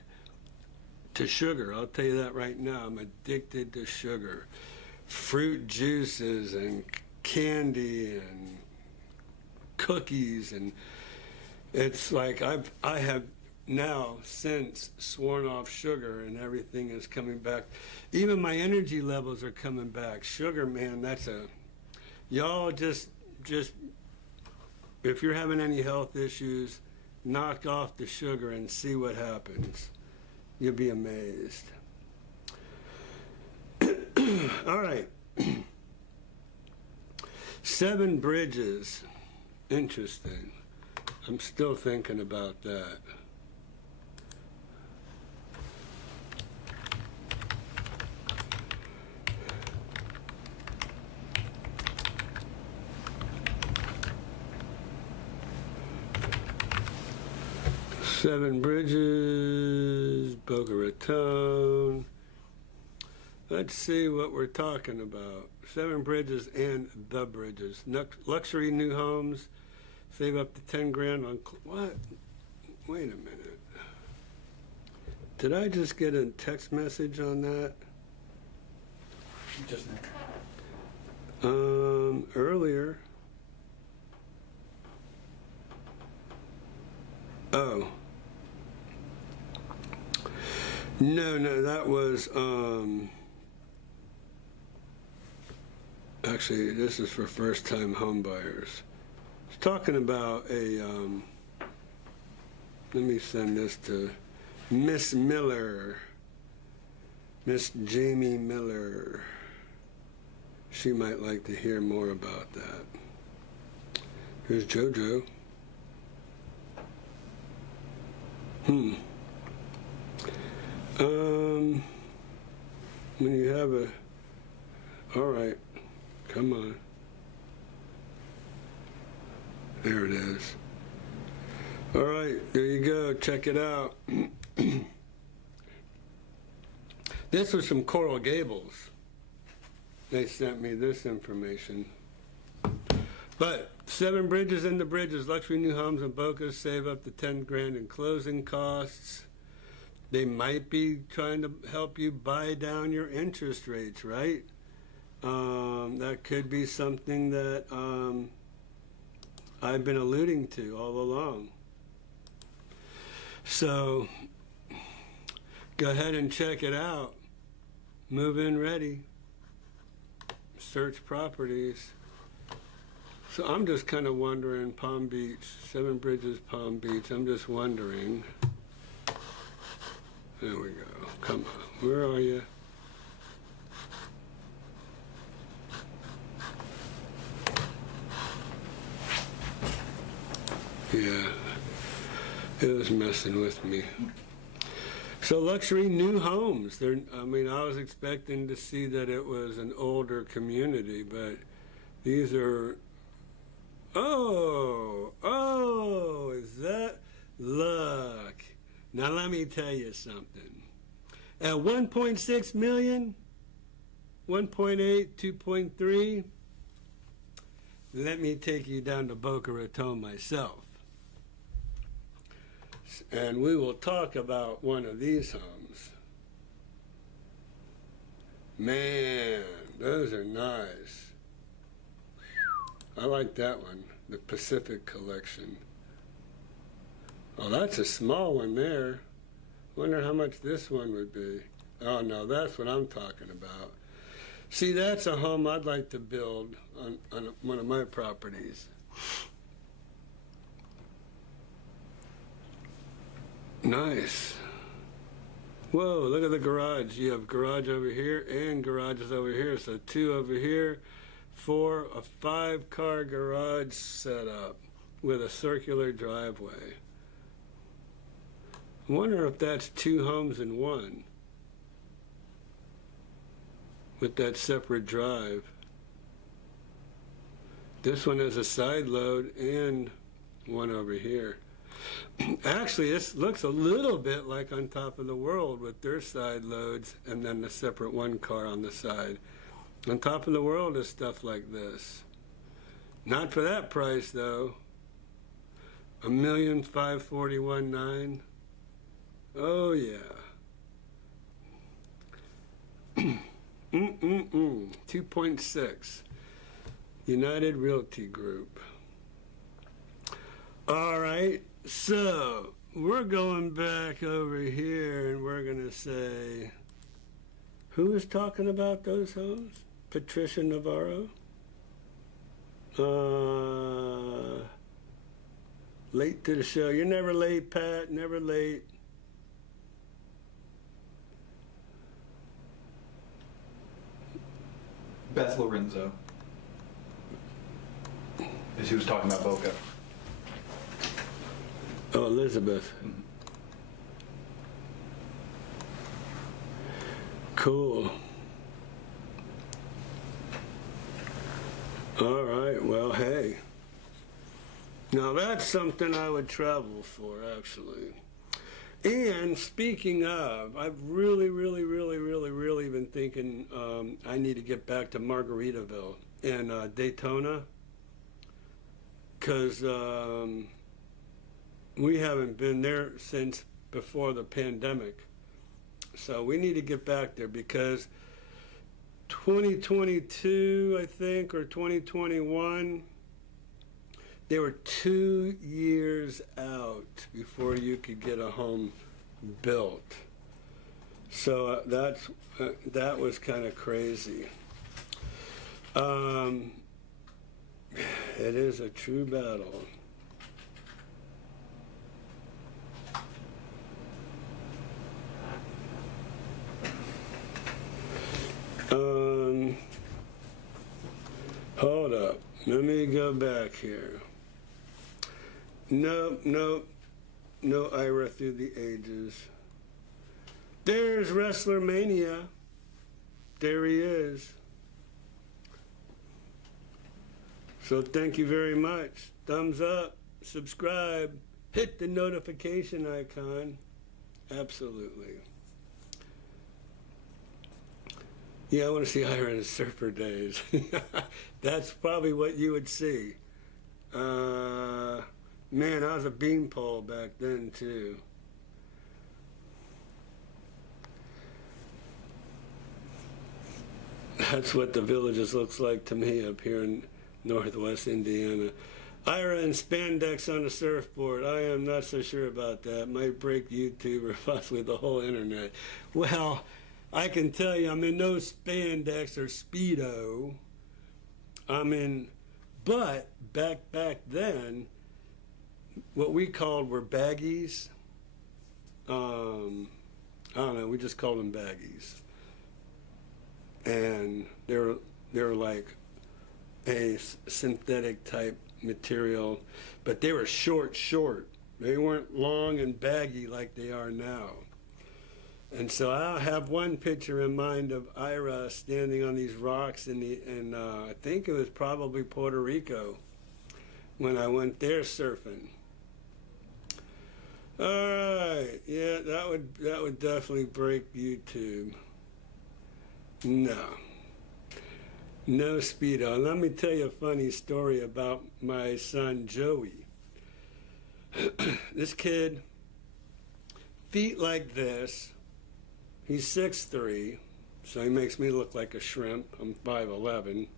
to sugar. I'll tell you that right now. I'm addicted to sugar. Fruit juices and candy and cookies, and it's like I have now since sworn off sugar, and everything is coming back. Even my energy levels are coming back. Sugar, man, y'all just if you're having any health issues, knock off the sugar and see what happens. You'll be amazed. All right. 7 bridges. Interesting. I'm still thinking about that. Seven Bridges, Boca Raton. Let's see what we're talking about. 7 Bridges and the Bridges. Luxury new homes. Save up to 10 grand on what? Wait a minute. Did I just get a text message on that? Just now. Earlier. Oh. No, that was, actually, this is for first-time home buyers. It's talking about let me send this to Miss Miller, Miss Jamie Miller. She might like to hear more about that. Here's JoJo. When you have all right, come on. There it is. All right, there you go, check it out. This was from Coral Gables. They sent me this information. But 7 Bridges and the Bridges, luxury new homes in Boca, save up to 10 grand in closing costs. They might be trying to help you buy down your interest rates, right? That could be something that I've been alluding to all along. So go ahead and check it out. Move in ready. Search properties. So I'm just kind of wondering, Palm Beach, 7 Bridges, Palm Beach, I'm just wondering. There we go. Come on. Where are you? Yeah. It was messing with me. So luxury new homes. I was expecting to see that it was an older community, but these are, is that luck? Now let me tell you something. At 1.6 million, 1.8, 2.3, let me take you down to Boca Raton myself. And we will talk about one of these homes. Man, those are nice. I like that one, the Pacific Collection. Oh, that's a small one there. Wonder how much this one would be. Oh, no, that's what I'm talking about. See, that's a home I'd like to build on one of my properties. Nice. Whoa, look at the garage. You have garage over here and garages over here. So 2 over here, 4, a 5-car garage setup with a circular driveway. I wonder if that's 2 homes in one with that separate drive. This one has a side load and one over here. Actually, this looks a little bit like On Top of the World with their side loads and then the separate one car on the side. On Top of the World is stuff like this. Not for that price though. $1,541,900. Oh yeah. 2.6. United Realty Group. All right, so we're going back over here and we're going to say, who is talking about those homes? Patricia Navarro? Late to the show. You're never late, Pat, never late. Beth Lorenzo. As he was talking about Boca. Oh, Elizabeth. Mm-hmm. Cool. All right, well, hey. Now that's something I would travel for, actually. And speaking of, I've really been thinking I need to get back to Margaritaville in Daytona, because we haven't been there since before the pandemic. So we need to get back there because 2022, I think, or 2021, they were 2 years out before you could get a home built. So that was kind of crazy. It is a true battle. Hold up. Let me go back here. No Ira through the ages. There's Wrestler Mania. There he is. So thank you very much. Thumbs up, subscribe, hit the notification icon. Absolutely. Yeah, I want to see Ira in his surfer days. That's probably what you would see. Man, I was a beanpole back then, too. That's what the Villages looks like to me up here in Northwest Indiana. Ira and spandex on a surfboard. I am not so sure about that. Might break YouTube or possibly the whole internet. Well, I can tell you I'm in no spandex or Speedo. But back then, what we called were baggies. I don't know, we just called them baggies. And they're like a synthetic type material, but they were short. They weren't long and baggy like they are now. And so I have one picture in mind of Ira standing on these rocks in I think it was probably Puerto Rico when I went there surfing. All right, yeah, that would definitely break YouTube. No Speedo. Let me tell you a funny story about my son Joey. This kid, feet like this. He's 6'3", so he makes me look like a shrimp. I'm 5'11".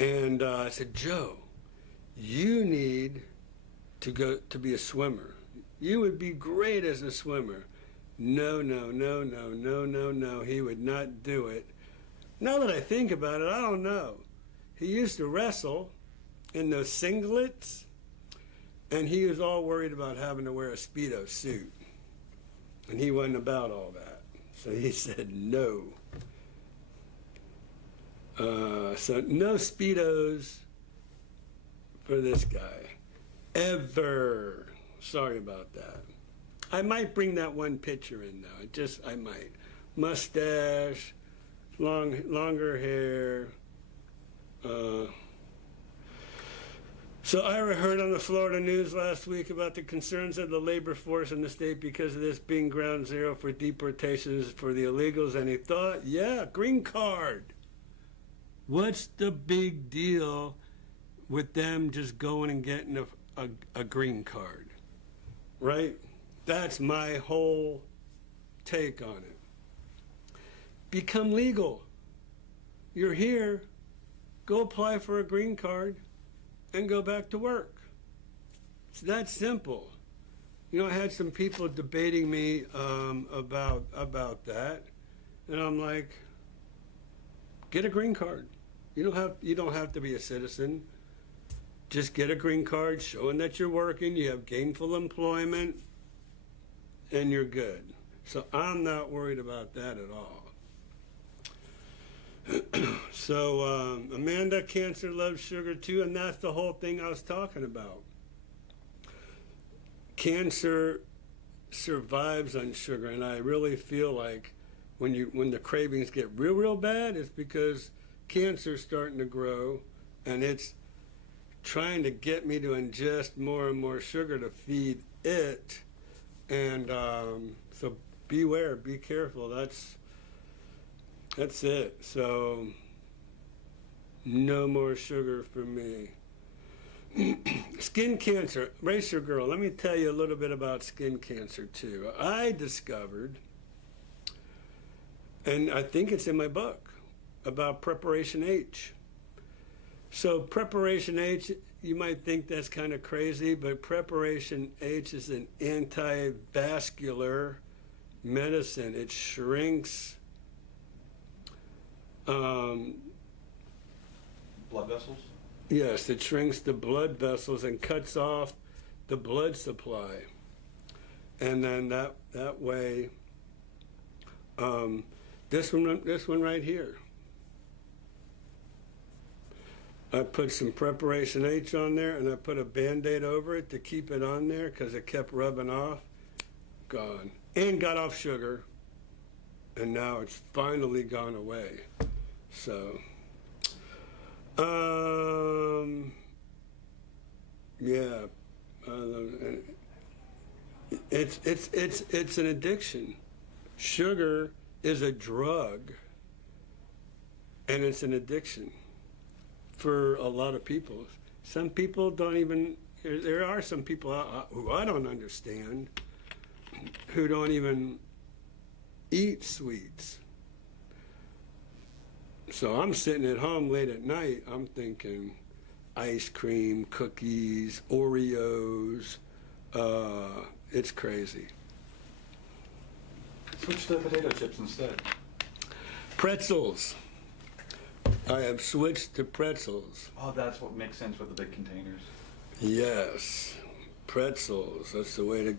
And I said, Joe, you need to go to be a swimmer. You would be great as a swimmer. No. He would not do it. Now that I think about it, I don't know. He used to wrestle in those singlets, and he was all worried about having to wear a Speedo suit. And he wasn't about all that. So he said no. So no Speedos for this guy. Ever. Sorry about that. I might bring that one picture in though. I might. Mustache, longer hair. So Ira heard on the Florida news last week about the concerns of the labor force in the state because of this being ground zero for deportations for the illegals, and he thought, yeah, green card. What's the big deal with them just going and getting a green card, right? That's my whole take on it. Become legal. You're here, go apply for a green card and go back to work. It's that simple. You know, I had some people debating me about that, and I'm like, get a green card. You don't have to be a citizen. Just get a green card showing that you're working, you have gainful employment, and you're good. So I'm not worried about that at all. So Amanda, cancer loves sugar too, and that's the whole thing I was talking about. Cancer survives on sugar, and I really feel like when the cravings get real bad, it's because cancer's starting to grow, and it's trying to get me to ingest more and more sugar to feed it. And so beware, be careful. That's it. So no more sugar for me. Skin cancer, Racer Girl, let me tell you a little bit about skin cancer too. I discovered, and I think it's in my book, about Preparation H. So Preparation H, you might think that's kind of crazy, but Preparation H is an anti-vascular medicine. It shrinks Blood vessels? yes, it shrinks the blood vessels and cuts off the blood supply. And then that way, this one right here, I put some Preparation H on there, and I put a Band-Aid over it to keep it on there because it kept rubbing off. Gone. And got off sugar, and now it's finally gone away. So, yeah, it's an addiction. Sugar is a drug, and it's an addiction for a lot of people. Some people don't even, there are some people who I don't understand who don't even eat sweets. So I'm sitting at home late at night, I'm thinking ice cream, cookies, Oreos, it's crazy. Switch to potato chips instead. Pretzels. I have switched to pretzels. Oh, that's what makes sense with the big containers. Yes, pretzels. That's the way to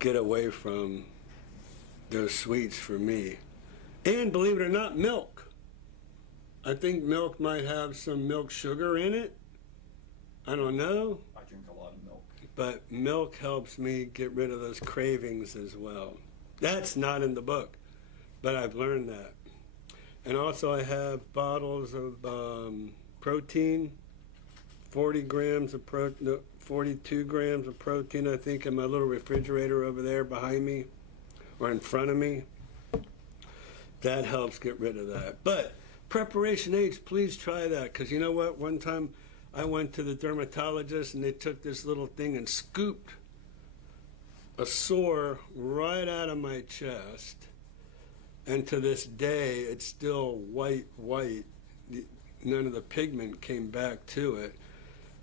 get away from those sweets for me. And believe it or not, milk. I think milk might have some milk sugar in it. I don't know. I drink a lot of milk. But milk helps me get rid of those cravings as well. That's not in the book, but I've learned that. And also I have bottles of protein, 42 grams of protein, I think, in my little refrigerator over there behind me or in front of me. That helps get rid of that. But Preparation H, please try that, because you know what? One time I went to the dermatologist and they took this little thing and scooped a sore right out of my chest. And to this day, it's still white. None of the pigment came back to it.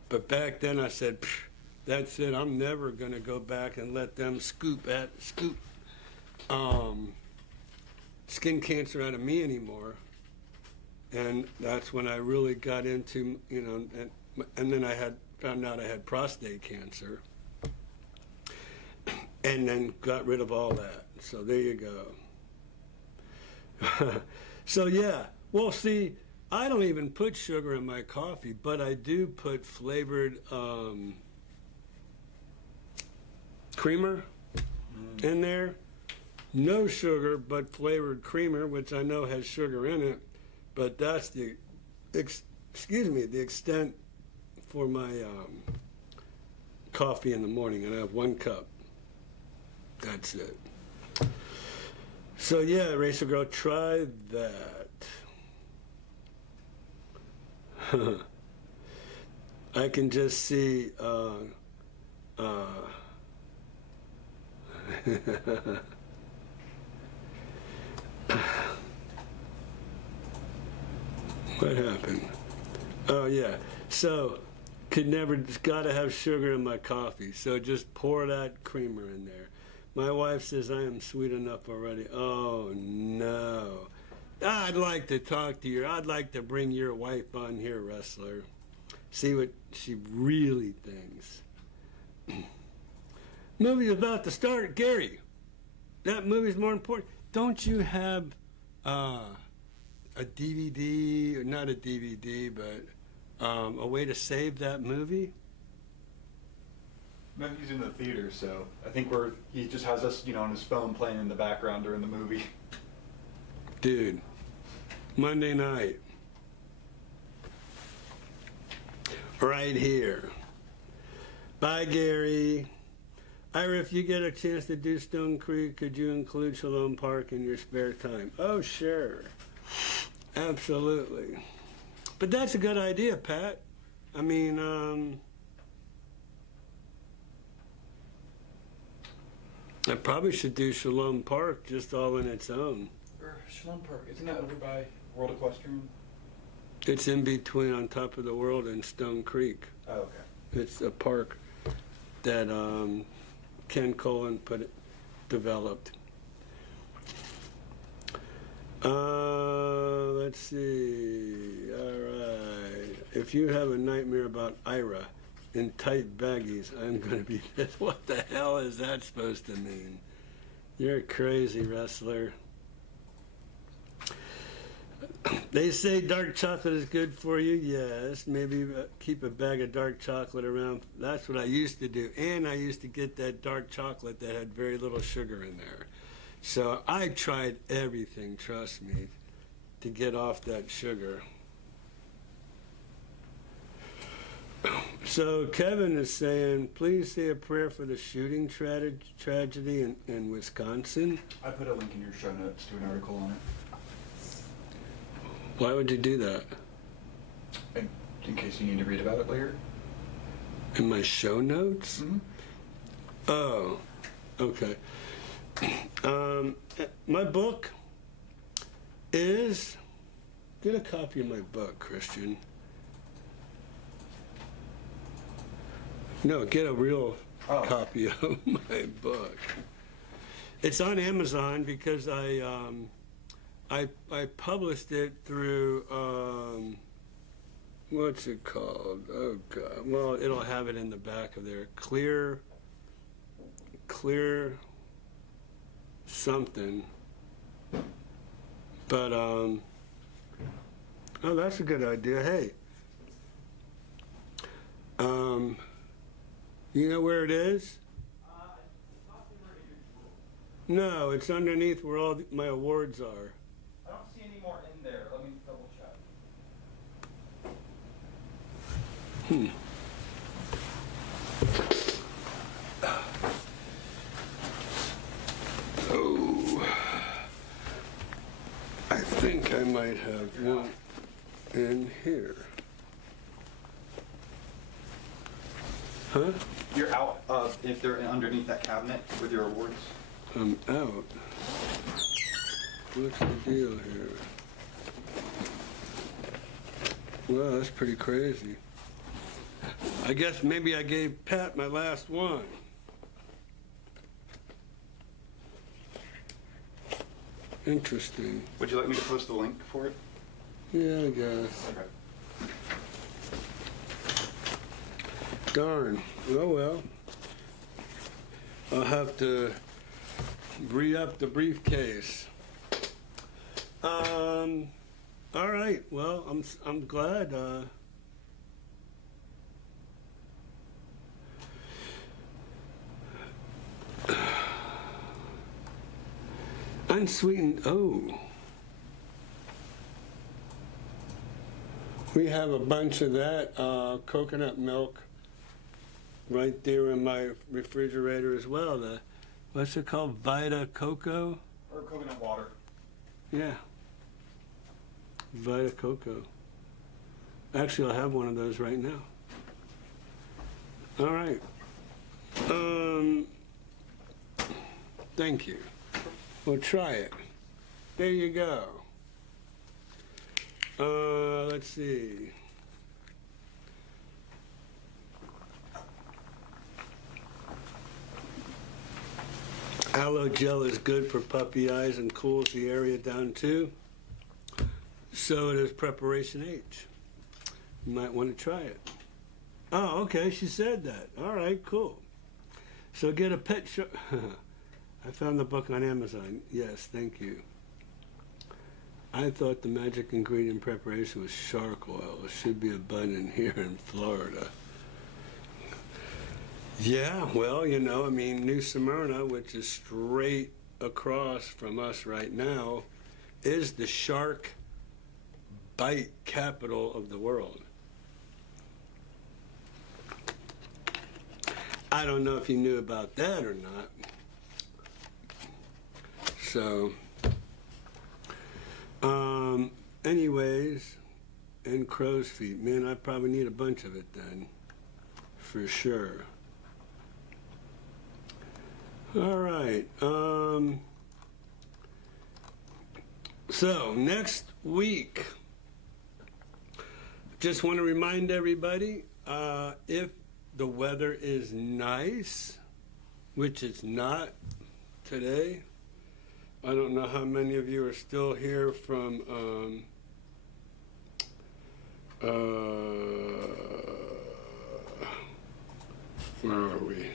But back then I said, that's it. I'm never going to go back and let them scoop skin cancer out of me anymore. And that's when I really got into, and then I found out I had prostate cancer. And then got rid of all that. So there you go. So yeah, well, see, I don't even put sugar in my coffee, but I do put flavored creamer in there. No sugar, but flavored creamer, which I know has sugar in it, but that's the extent for my coffee in the morning, and I have 1 cup. That's it. So yeah, Racer Girl, try that. I can just see. What happened? Oh yeah. So gotta have sugar in my coffee. So just pour that creamer in there. My wife says I am sweet enough already. Oh no. I'd like to talk to you. I'd like to bring your wife on here, wrestler. See what she really thinks. Movie's about to start, Gary. That movie's more important. Don't you have a DVD, or not a DVD, but a way to save that movie? No, he's in the theater, so I think he just has us, on his phone playing in the background during the movie. Dude, Monday night. Right here. Bye, Gary. Ira, if you get a chance to do Stone Creek, could you include Shalom Park in your spare time? Oh, sure. Absolutely. But that's a good idea, Pat. I mean, I probably should do Shalom Park just all in its own. Or Shalom Park, isn't that over by World Equestrian? It's in between On Top of the World and Stone Creek. Oh, okay. It's a park that Ken Colin developed. Let's see. All right. If you have a nightmare about Ira in tight baggies, I'm going to be pissed. What the hell is that supposed to mean? You're a crazy wrestler. They say dark chocolate is good for you. Yes, maybe keep a bag of dark chocolate around. That's what I used to do. And I used to get that dark chocolate that had very little sugar in there. So I tried everything, trust me, to get off that sugar. So Kevin is saying, please say a prayer for the shooting tragedy in Wisconsin. I put a link in your show notes to an article on it. Why would you do that? In case you need to read about it later. In my show notes? Mm-hmm. Oh, okay. My book is... Get a copy of my book, Christian. No, get a real copy of my book. It's on Amazon because I published it through, what's it called? Oh, God. Well, it'll have it in the back of there. Clear something. But, oh, that's a good idea. Hey, you know where it is? No, it's underneath where all my awards are. I don't see any more in there. Let me double check. Oh, I think I might have one in here. Huh? You're out if they're underneath that cabinet with your awards. I'm out. What's the deal here? Well, that's pretty crazy. I guess maybe I gave Pat my last one. Interesting. Would you like me to post the link for it? Yeah, I guess. Okay. Darn. Oh well. I'll have to re-up the briefcase. All right. Well, I'm glad. Unsweetened. Oh. We have a bunch of that coconut milk right there in my refrigerator as well. The what's it called? Vita Coco? Or coconut water. Yeah. Vita Coco. Actually, I'll have one of those right now. All right. Thank you. We'll try it. There you go. Let's see. Aloe gel is good for puppy eyes and cools the area down too. So it is Preparation H. You might want to try it. Oh, okay, she said that. All right, cool. So get a pet show. I found the book on Amazon. Yes, thank you. I thought the magic ingredient preparation was shark oil. It should be abundant here in Florida. Yeah, well, you know, I mean, New Smyrna, which is straight across from us right now, is the shark bite capital of the world. I don't know if you knew about that or not. So, anyways, and crow's feet. Man, I probably need a bunch of it then, for sure. All right. So, next week, just want to remind everybody, if the weather is nice, which it's not today. I don't know how many of you are still here from where are we?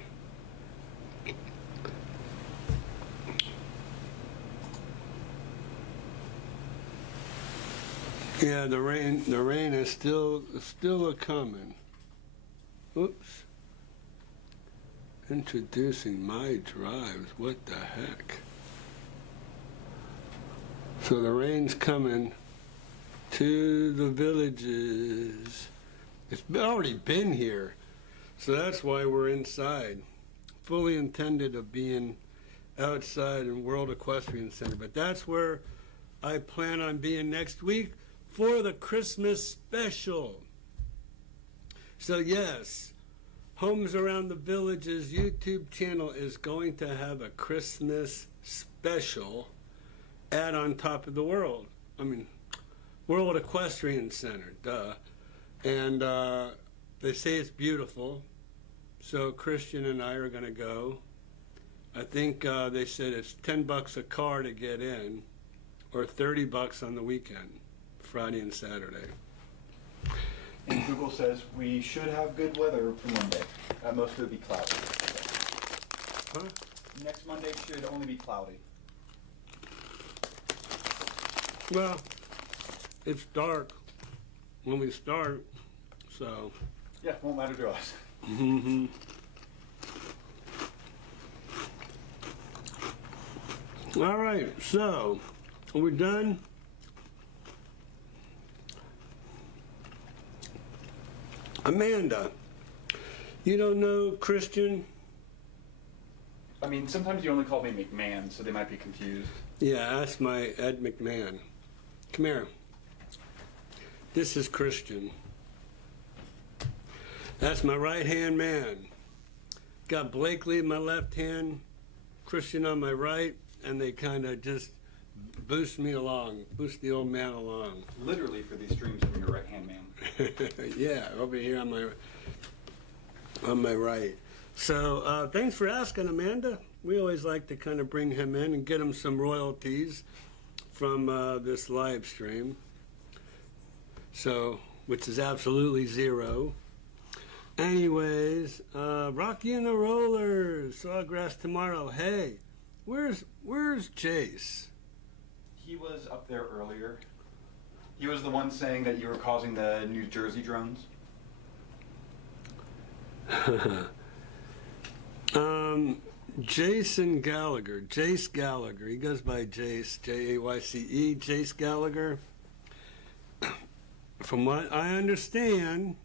Yeah, the rain is still a coming. Oops. Introducing my drives. What the heck? So the rain's coming to the villages. It's already been here. So that's why we're inside. Fully intended of being outside in World Equestrian Center. But that's where I plan on being next week for the Christmas special. So yes, Homes Around the Villages YouTube channel is going to have a Christmas special at On Top of the World. I mean, World Equestrian Center, duh. And they say it's beautiful. So Christian and I are going to go. I think they said it's $10 a car to get in, or $30 on the weekend, Friday and Saturday. And Google says we should have good weather for Monday. Most of it will be cloudy. Huh? Next Monday should only be cloudy. Well, it's dark when we start, so. Yeah, won't matter to us. Mm-hmm. All right, so are we done? Amanda, you don't know Christian? I mean, sometimes you only call me McMahon, so they might be confused. Yeah, that's my Ed McMahon. Come here. This is Christian. That's my right-hand man. Got Blakely in my left hand, Christian on my right, and they kind of just boost me along, boost the old man along. Literally for these streams from your right-hand man. Yeah, over here on my right. So thanks for asking, Amanda. We always like to kind of bring him in and get him some royalties from this live stream. So, which is absolutely zero. Anyways, Rocky and the Rollers, Sawgrass tomorrow. Hey, where's Jace? He was up there earlier. He was the one saying that you were causing the New Jersey drones. Jason Gallagher, Jace Gallagher. He goes by Jace, Jayce, Jace Gallagher. from what I understand,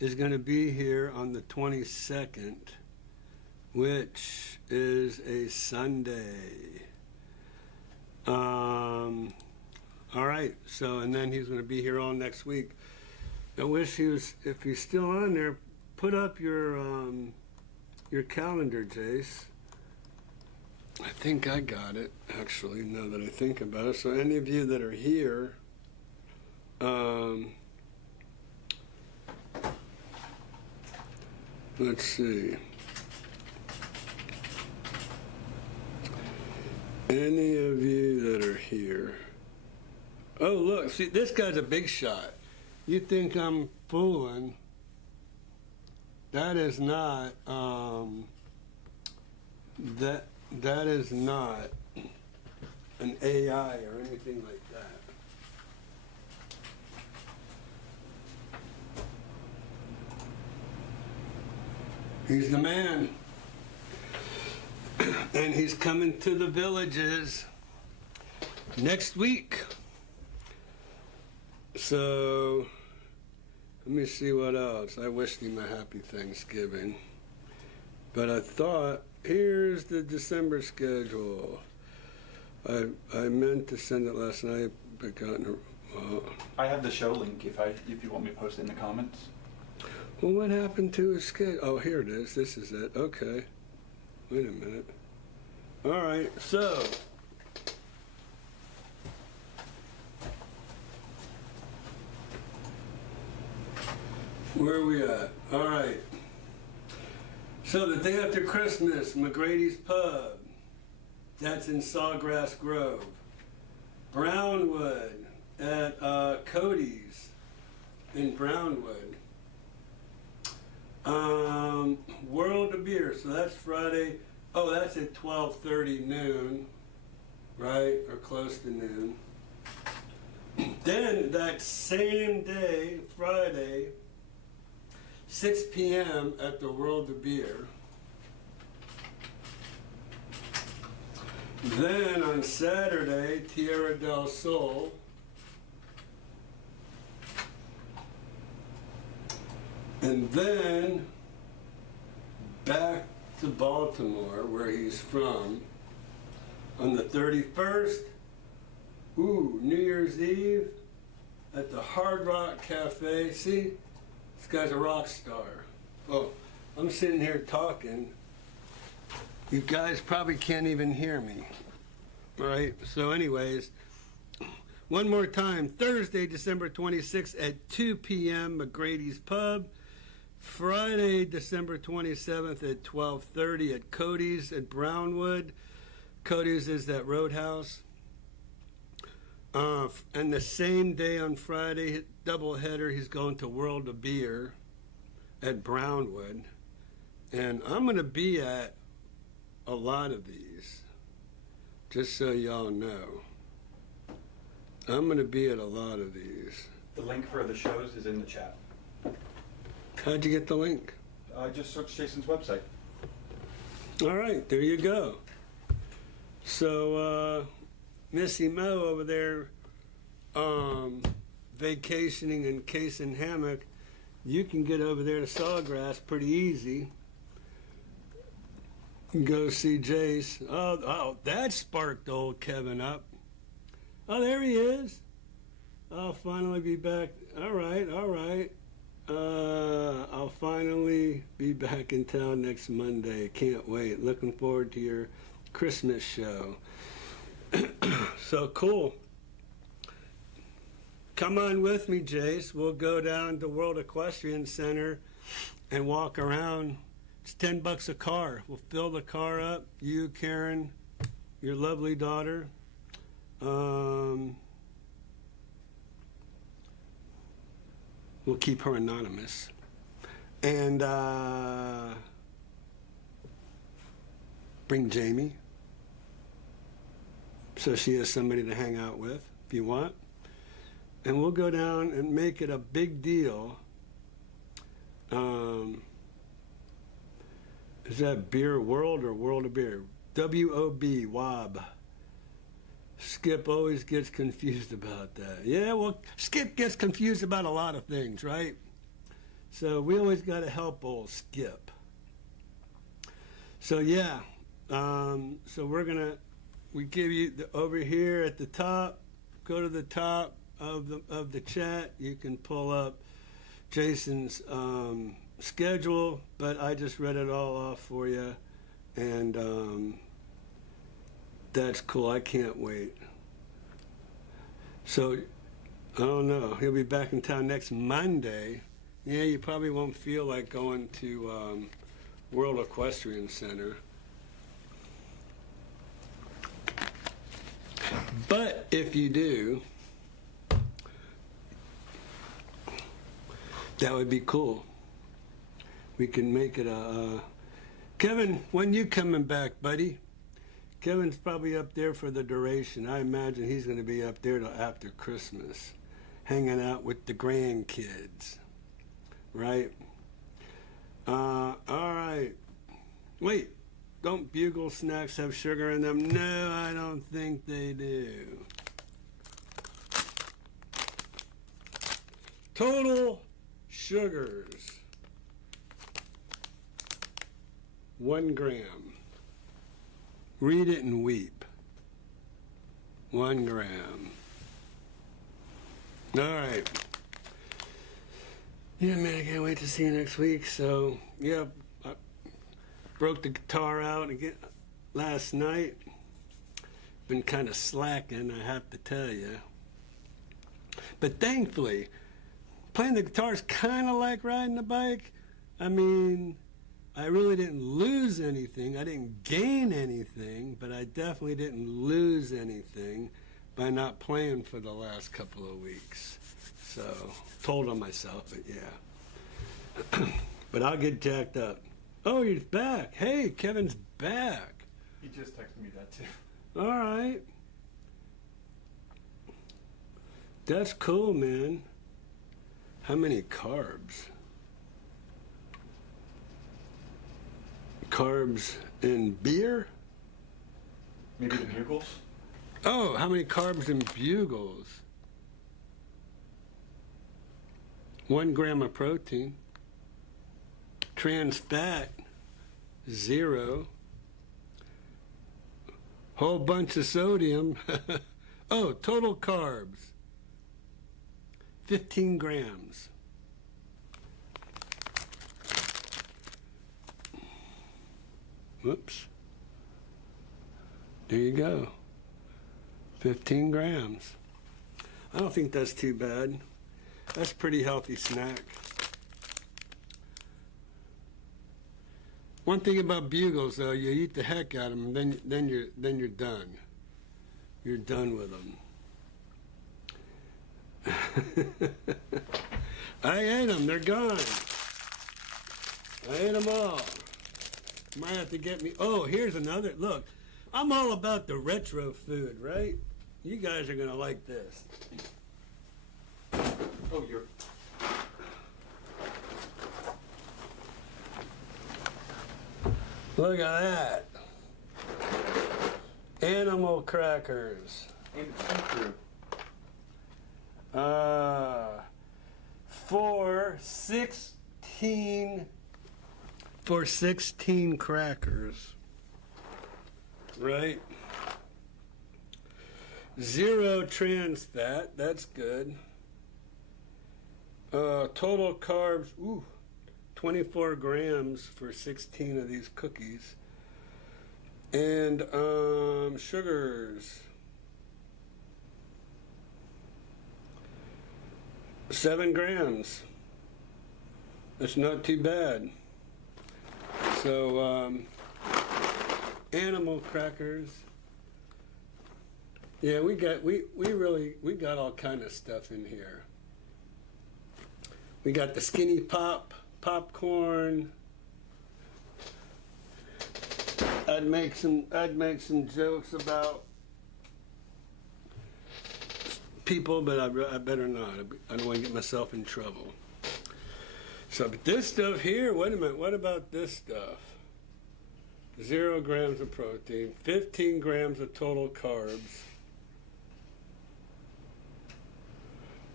is going to be here on the 22nd, which is a Sunday. All right, so, and then he's going to be here all next week. I wish he was, if he's still on there, put up your calendar, Jace. I think I got it, actually, now that I think about it. So any of you that are here, let's see. Any of you that are here. Oh, look, see, this guy's a big shot. You think I'm fooling. That is not, that is not an AI or anything like that. He's the man. And he's coming to the villages next week. So, let me see what else. I wished him a happy Thanksgiving. But I thought, here's the December schedule. I meant to send it last night, but I have the show link if you want me to post it in the comments. Well, what happened to his schedule? Oh, here it is. This is it. Okay. Wait a minute. All right, so. Where are we at? All right. So the day after Christmas, McGrady's Pub. That's in Sawgrass Grove. Brownwood at Cody's in Brownwood. World of Beer, so that's Friday. Oh, that's at 12:30 noon, right? Or close to noon. Then that same day, Friday, 6 p.m. at the World of Beer. Then on Saturday, Tierra del Sol. And then back to Baltimore, where he's from, on the 31st. New Year's Eve at the Hard Rock Cafe. See, this guy's a rock star. Oh, I'm sitting here talking. You guys probably can't even hear me. All right, so anyways, one more time. Thursday, December 26th at 2 p.m., McGrady's Pub. Friday, December 27th at 12:30 at Cody's at Brownwood. Cody's is that roadhouse. And the same day on Friday, doubleheader, he's going to World of Beer at Brownwood. And I'm going to be at a lot of these, just so y'all know. I'm going to be at a lot of these. The link for the shows is in the chat. How'd you get the link? Just search Jason's website. All right, there you go. So, Missy Mo over there vacationing in Case and Hammock, you can get over there to Sawgrass pretty easy. Go see Jace. Oh, that sparked old Kevin up. Oh, there he is. I'll finally be back. All right. I'll finally be back in town next Monday. Can't wait. Looking forward to your Christmas show. So cool. Come on with me, Jace. We'll go down to World Equestrian Center and walk around. It's $10 a car. We'll fill the car up. You, Karen, your lovely daughter. We'll keep her anonymous. And bring Jamie, so she has somebody to hang out with, if you want. And we'll go down and make it a big deal. Is that Beer World or World of Beer? WOB, WOB. Skip always gets confused about that. Yeah, well, Skip gets confused about a lot of things, right? So we always got to help old Skip. So yeah, so we give you over here at the top. Go to the top of the chat. You can pull up Jason's schedule, but I just read it all off for you, and that's cool. I can't wait. So I don't know. He'll be back in town next Monday. Yeah, you probably won't feel like going to World Equestrian Center. But if you do, that would be cool. We can make it Kevin, when you coming back, buddy? Kevin's probably up there for the duration. I imagine he's going to be up there till after Christmas, hanging out with the grandkids, right? All right. Wait, don't Bugle snacks have sugar in them? No, I don't think they do. Total sugars, 1 gram. Read it and weep. 1 gram. All right. Yeah, man, I can't wait to see you next week. So, yeah, I broke the guitar out again last night. Been kind of slacking, I have to tell you. But thankfully, playing the guitar is kind of like riding a bike. I mean, I really didn't lose anything. I didn't gain anything, but I definitely didn't lose anything by not playing for the last couple of weeks. So, told on myself, but yeah. But I'll get jacked up. Oh, he's back. Hey, Kevin's back. He just texted me that too. All right. That's cool, man. How many carbs? Carbs in beer? Maybe the Bugles? Oh, how many carbs in Bugles? 1 gram of protein. Trans fat, 0. Whole bunch of sodium. Oh, total carbs, 15 grams. Whoops. There you go. 15 grams. I don't think that's too bad. That's a pretty healthy snack. One thing about Bugles, though, you eat the heck out of them, and then you're done. You're done with them. I ate them. They're gone. I ate them all. Might have to get me. Oh, here's another. Look, I'm all about the retro food, right? You guys are gonna like this. Oh, you're... Look at that. Animal crackers. And see-through. For 16 crackers. Right? 0 trans fat, that's good. Total carbs, 24 grams for 16 of these cookies. And sugars, 7 grams. That's not too bad. So, animal crackers. Yeah, we got all kind of stuff in here. We got the Skinny popcorn. I'd make some jokes about people, but I better not. I don't want to get myself in trouble. So, but this stuff here, wait a minute, what about this stuff? 0 grams of protein, 15 grams of total carbs.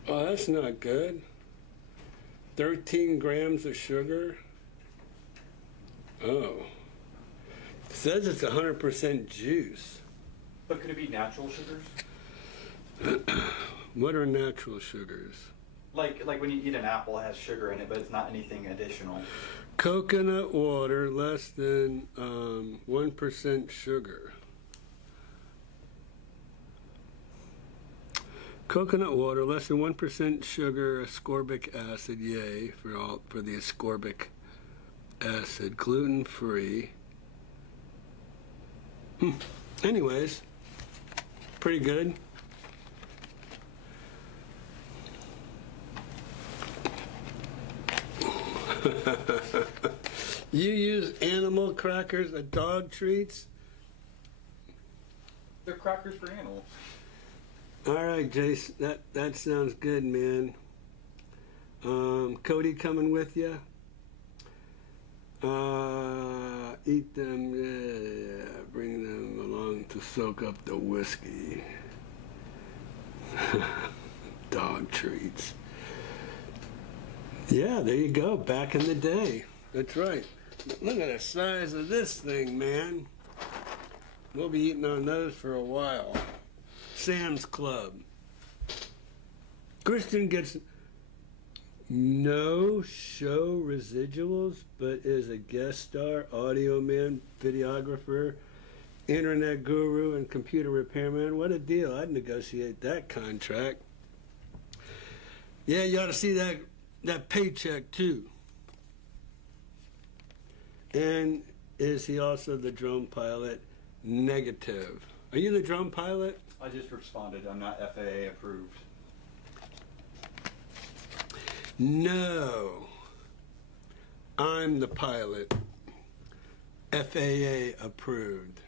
Oh, that's not good. 13 grams of sugar. Oh. It says it's 100% juice. But could it be natural sugars? What are natural sugars? Like when you eat an apple, it has sugar in it, but it's not anything additional. Coconut water, less than 1% sugar. Coconut water, less than 1% sugar, ascorbic acid, yay, for the ascorbic acid, gluten-free. Anyways, pretty good. You use animal crackers as dog treats? They're crackers for animals. All right, Jace, that sounds good, man. Cody coming with you? Eat them, yeah, bring them along to soak up the whiskey. Dog treats. Yeah, there you go, back in the day. That's right. Look at the size of this thing, man. We'll be eating on those for a while. Sam's Club. Christian gets no show residuals, but is a guest star, audio man, videographer, internet guru, and computer repairman. What a deal. I'd negotiate that contract. Yeah, you ought to see that paycheck too. And is he also the drone pilot? Negative. Are you the drone pilot? I just responded. I'm not FAA approved. No. I'm the pilot. FAA approved.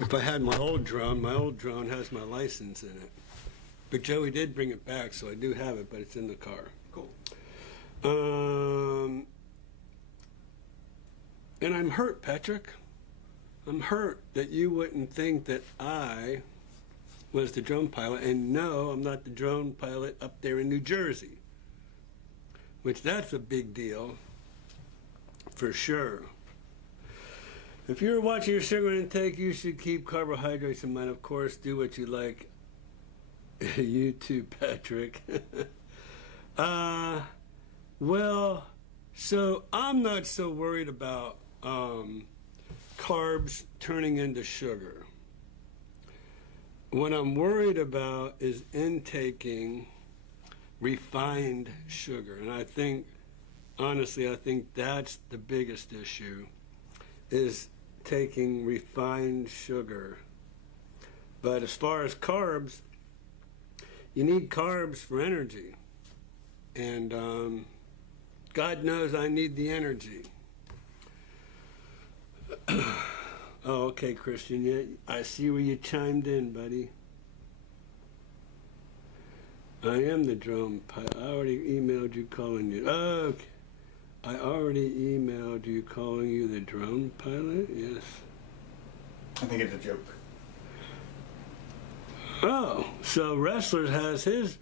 If I had my old drone has my license in it. But Joey did bring it back, so I do have it, but it's in the car. Cool. And I'm hurt, Patrick. I'm hurt that you wouldn't think that I was the drone pilot. And no, I'm not the drone pilot up there in New Jersey. Which that's a big deal, for sure. If you're watching your sugar intake, you should keep carbohydrates in mind. Of course, do what you like. You too, Patrick. Well, so I'm not so worried about carbs turning into sugar. What I'm worried about is intaking refined sugar. And I think, honestly, I think that's the biggest issue, is taking refined sugar. But as far as carbs, you need carbs for energy. And God knows I need the energy. Oh, okay, Christian. Yeah, I see where you chimed in, buddy. I am the drone pilot. I already emailed you calling you. Okay. I already emailed you calling you the drone pilot? Yes. I think it's a joke. Oh, so Wrestlers has his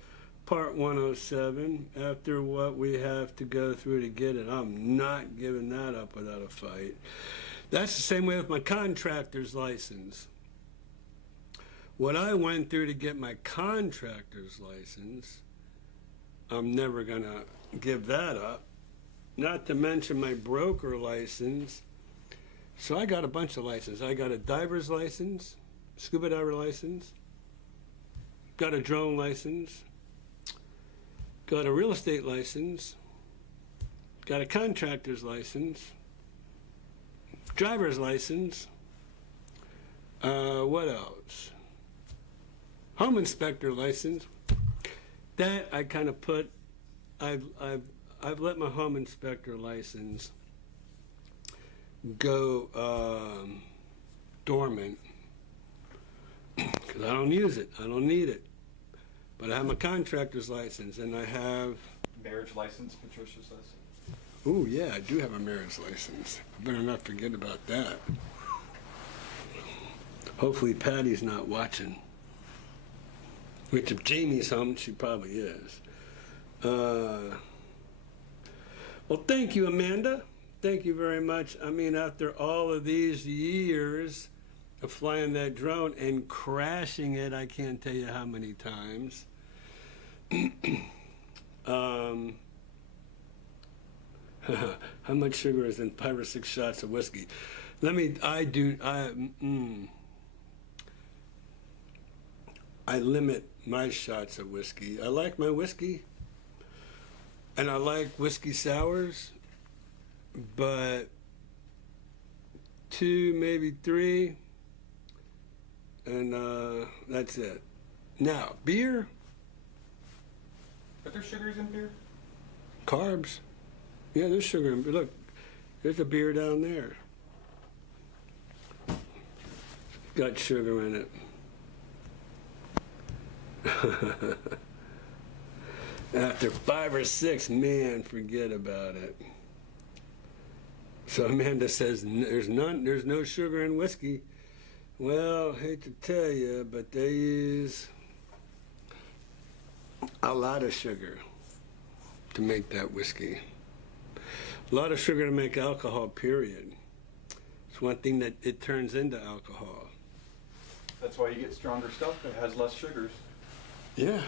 Part 107 after what we have to go through to get it. I'm not giving that up without a fight. That's the same way with my contractor's license. What I went through to get my contractor's license, I'm never going to give that up. Not to mention my broker license. So I got a bunch of licenses. I got a diver's license, scuba diver license, got a drone license, got a real estate license, got a contractor's license, driver's license, what else? Home inspector license. That I kind of put, I've let my home inspector license go dormant because I don't use it. I don't need it. But I have my contractor's license, and I have... Marriage license, Patricia's license. Ooh, yeah, I do have a marriage license. I better not forget about that. Hopefully Patty's not watching. Which if Jamie's home, she probably is. Well, thank you, Amanda. Thank you very much. I mean, after all of these years of flying that drone and crashing it, I can't tell you how many times. How much sugar is in 5 or 6 shots of whiskey? I limit my shots of whiskey. I like my whiskey, and I like whiskey sours, but 2, maybe 3, and that's it. Now, beer, Are there sugars in beer? carbs. Yeah, there's sugar in beer. Look, there's a beer down there. Got sugar in it. After 5 or 6, man, forget about it. So Amanda says there's no sugar in whiskey. Well, hate to tell you, but they use a lot of sugar to make that whiskey. A lot of sugar to make alcohol, period. It's one thing that it turns into alcohol. That's why you get stronger stuff that has less sugars. Yeah.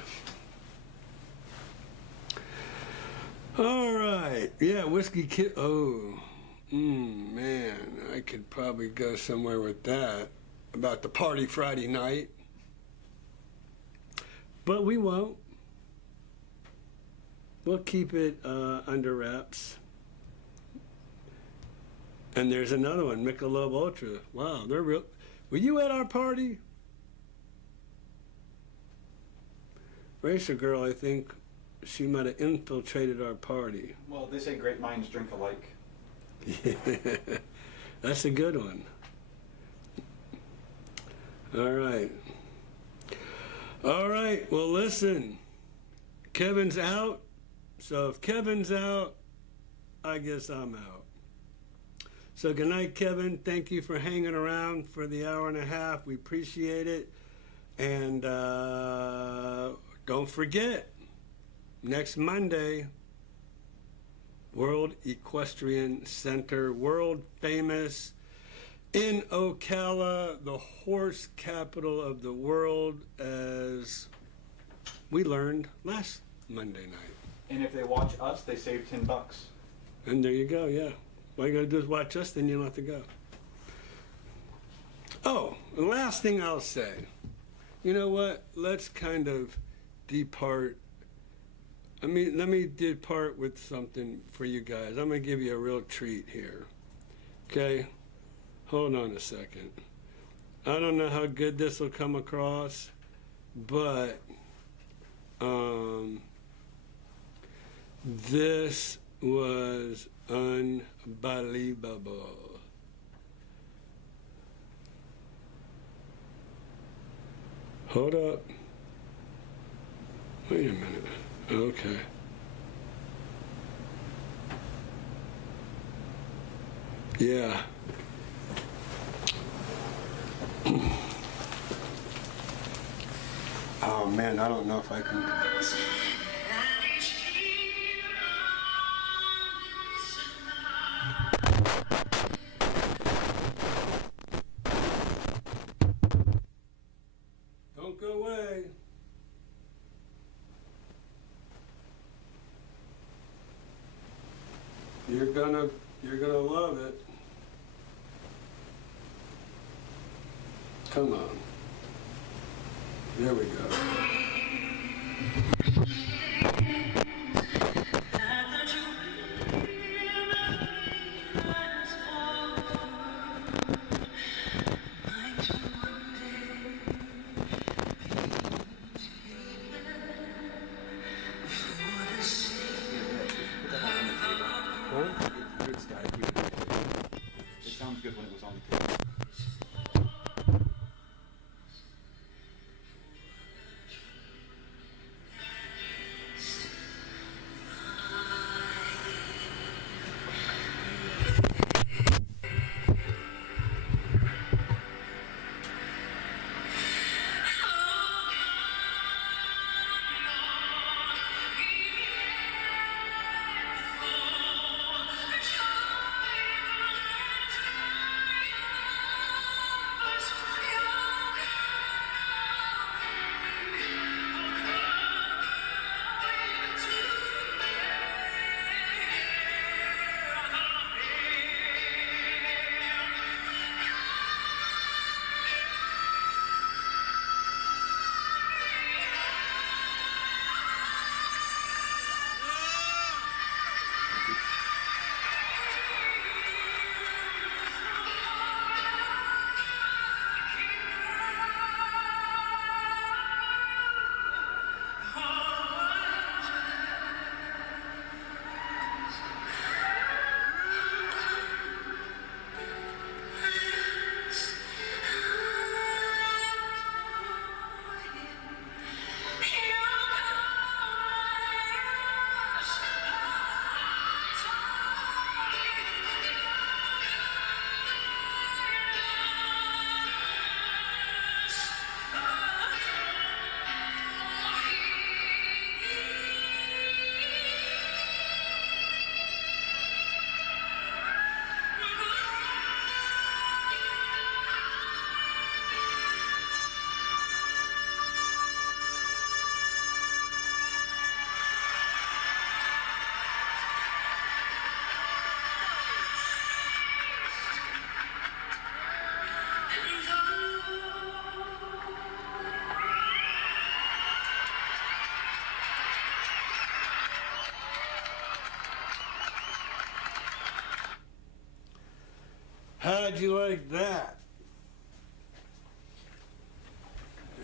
All right. Yeah, whiskey kit. Oh, man, I could probably go somewhere with that about the party Friday night. But we won't. We'll keep it under wraps. And there's another one, Michelob Ultra. Wow, they're real. Were you at our party? Racer girl, I think she might have infiltrated our party. Well, they say great minds drink alike. Yeah, that's a good one. All right. All right, well, listen. Kevin's out. So if Kevin's out, I guess I'm out. So good night, Kevin. Thank you for hanging around for the hour and a half. We appreciate it. And don't forget, next Monday, World Equestrian Center, world famous in Ocala, the horse capital of the world, as we learned last Monday night. And if they watch us, they save $10. And there you go, yeah. All you gotta do is watch us, then you don't have to go. Oh, the last thing I'll say. You know what? Let's kind of depart. Let me depart with something for you guys. I'm gonna give you a real treat here. Okay? Hold on a second. I don't know how good this will come across, but this was unbelievable. Hold up. Wait a minute. Okay. Yeah. Oh man, I don't know if I can. Don't go away. You're gonna love it. Come on. There we go. It sounds good when it was on the table. How'd you like that?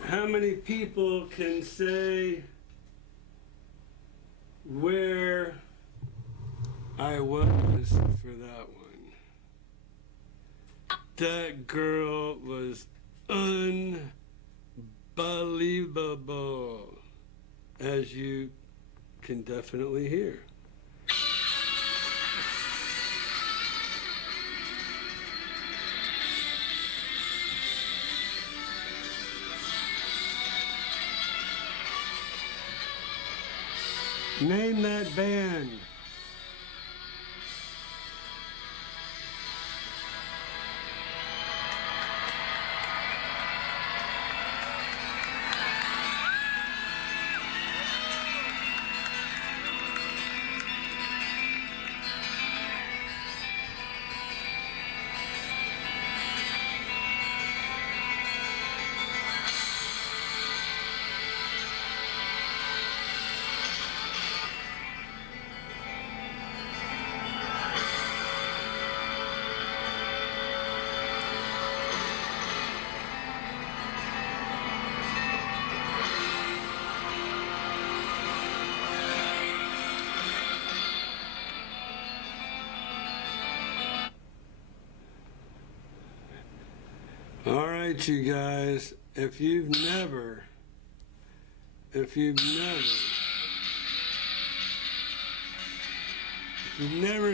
How many people can say where I was for that one? That girl was unbelievable, as you can definitely hear. Name that band. All right, you guys, if you've never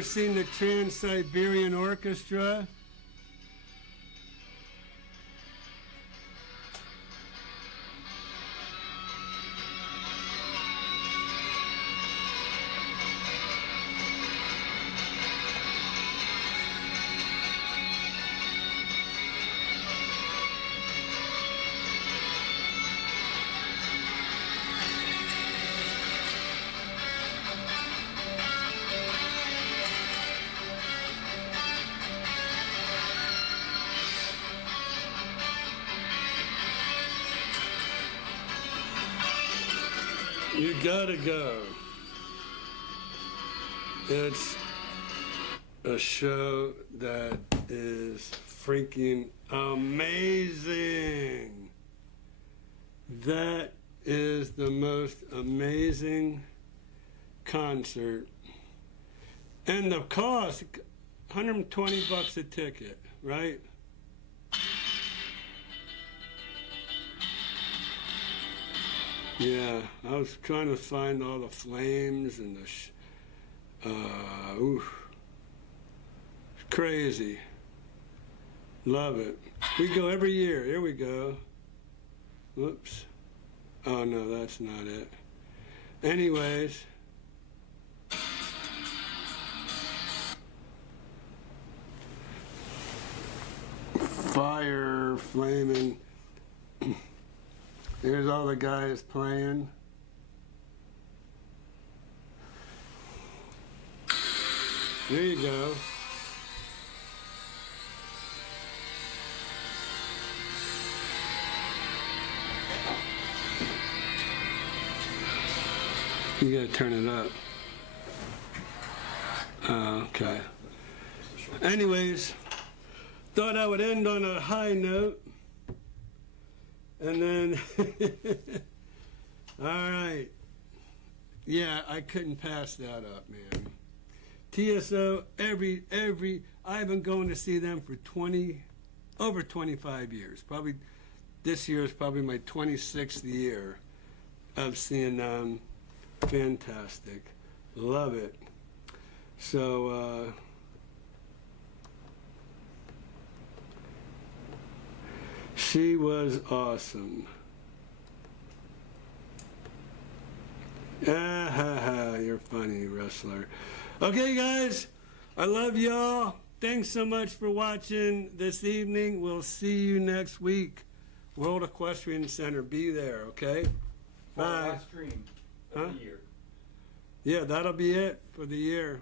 seen the Trans-Siberian Orchestra, you gotta go. It's a show that is freaking amazing. That is the most amazing concert. And the cost, $120 a ticket, right? Yeah, I was trying to find all the flames and the, oof. It's crazy. Love it. We go every year. Here we go. Whoops. Oh, no, that's not it. Anyways. Fire, flaming. Here's all the guys playing. There you go. You gotta turn it up. Okay. Anyways, thought I would end on a high note. And then, all right. Yeah, I couldn't pass that up, man. TSO, I've been going to see them for over 25 years. Probably, this year is probably my 26th year of seeing them. Fantastic. Love it. So, she was awesome. Ah, ha, ha, you're funny, wrestler. Okay, guys, I love y'all. Thanks so much for watching this evening. We'll see you next week. World Equestrian Center. Be there, okay? Bye. Last stream of the year. Yeah, that'll be it for the year.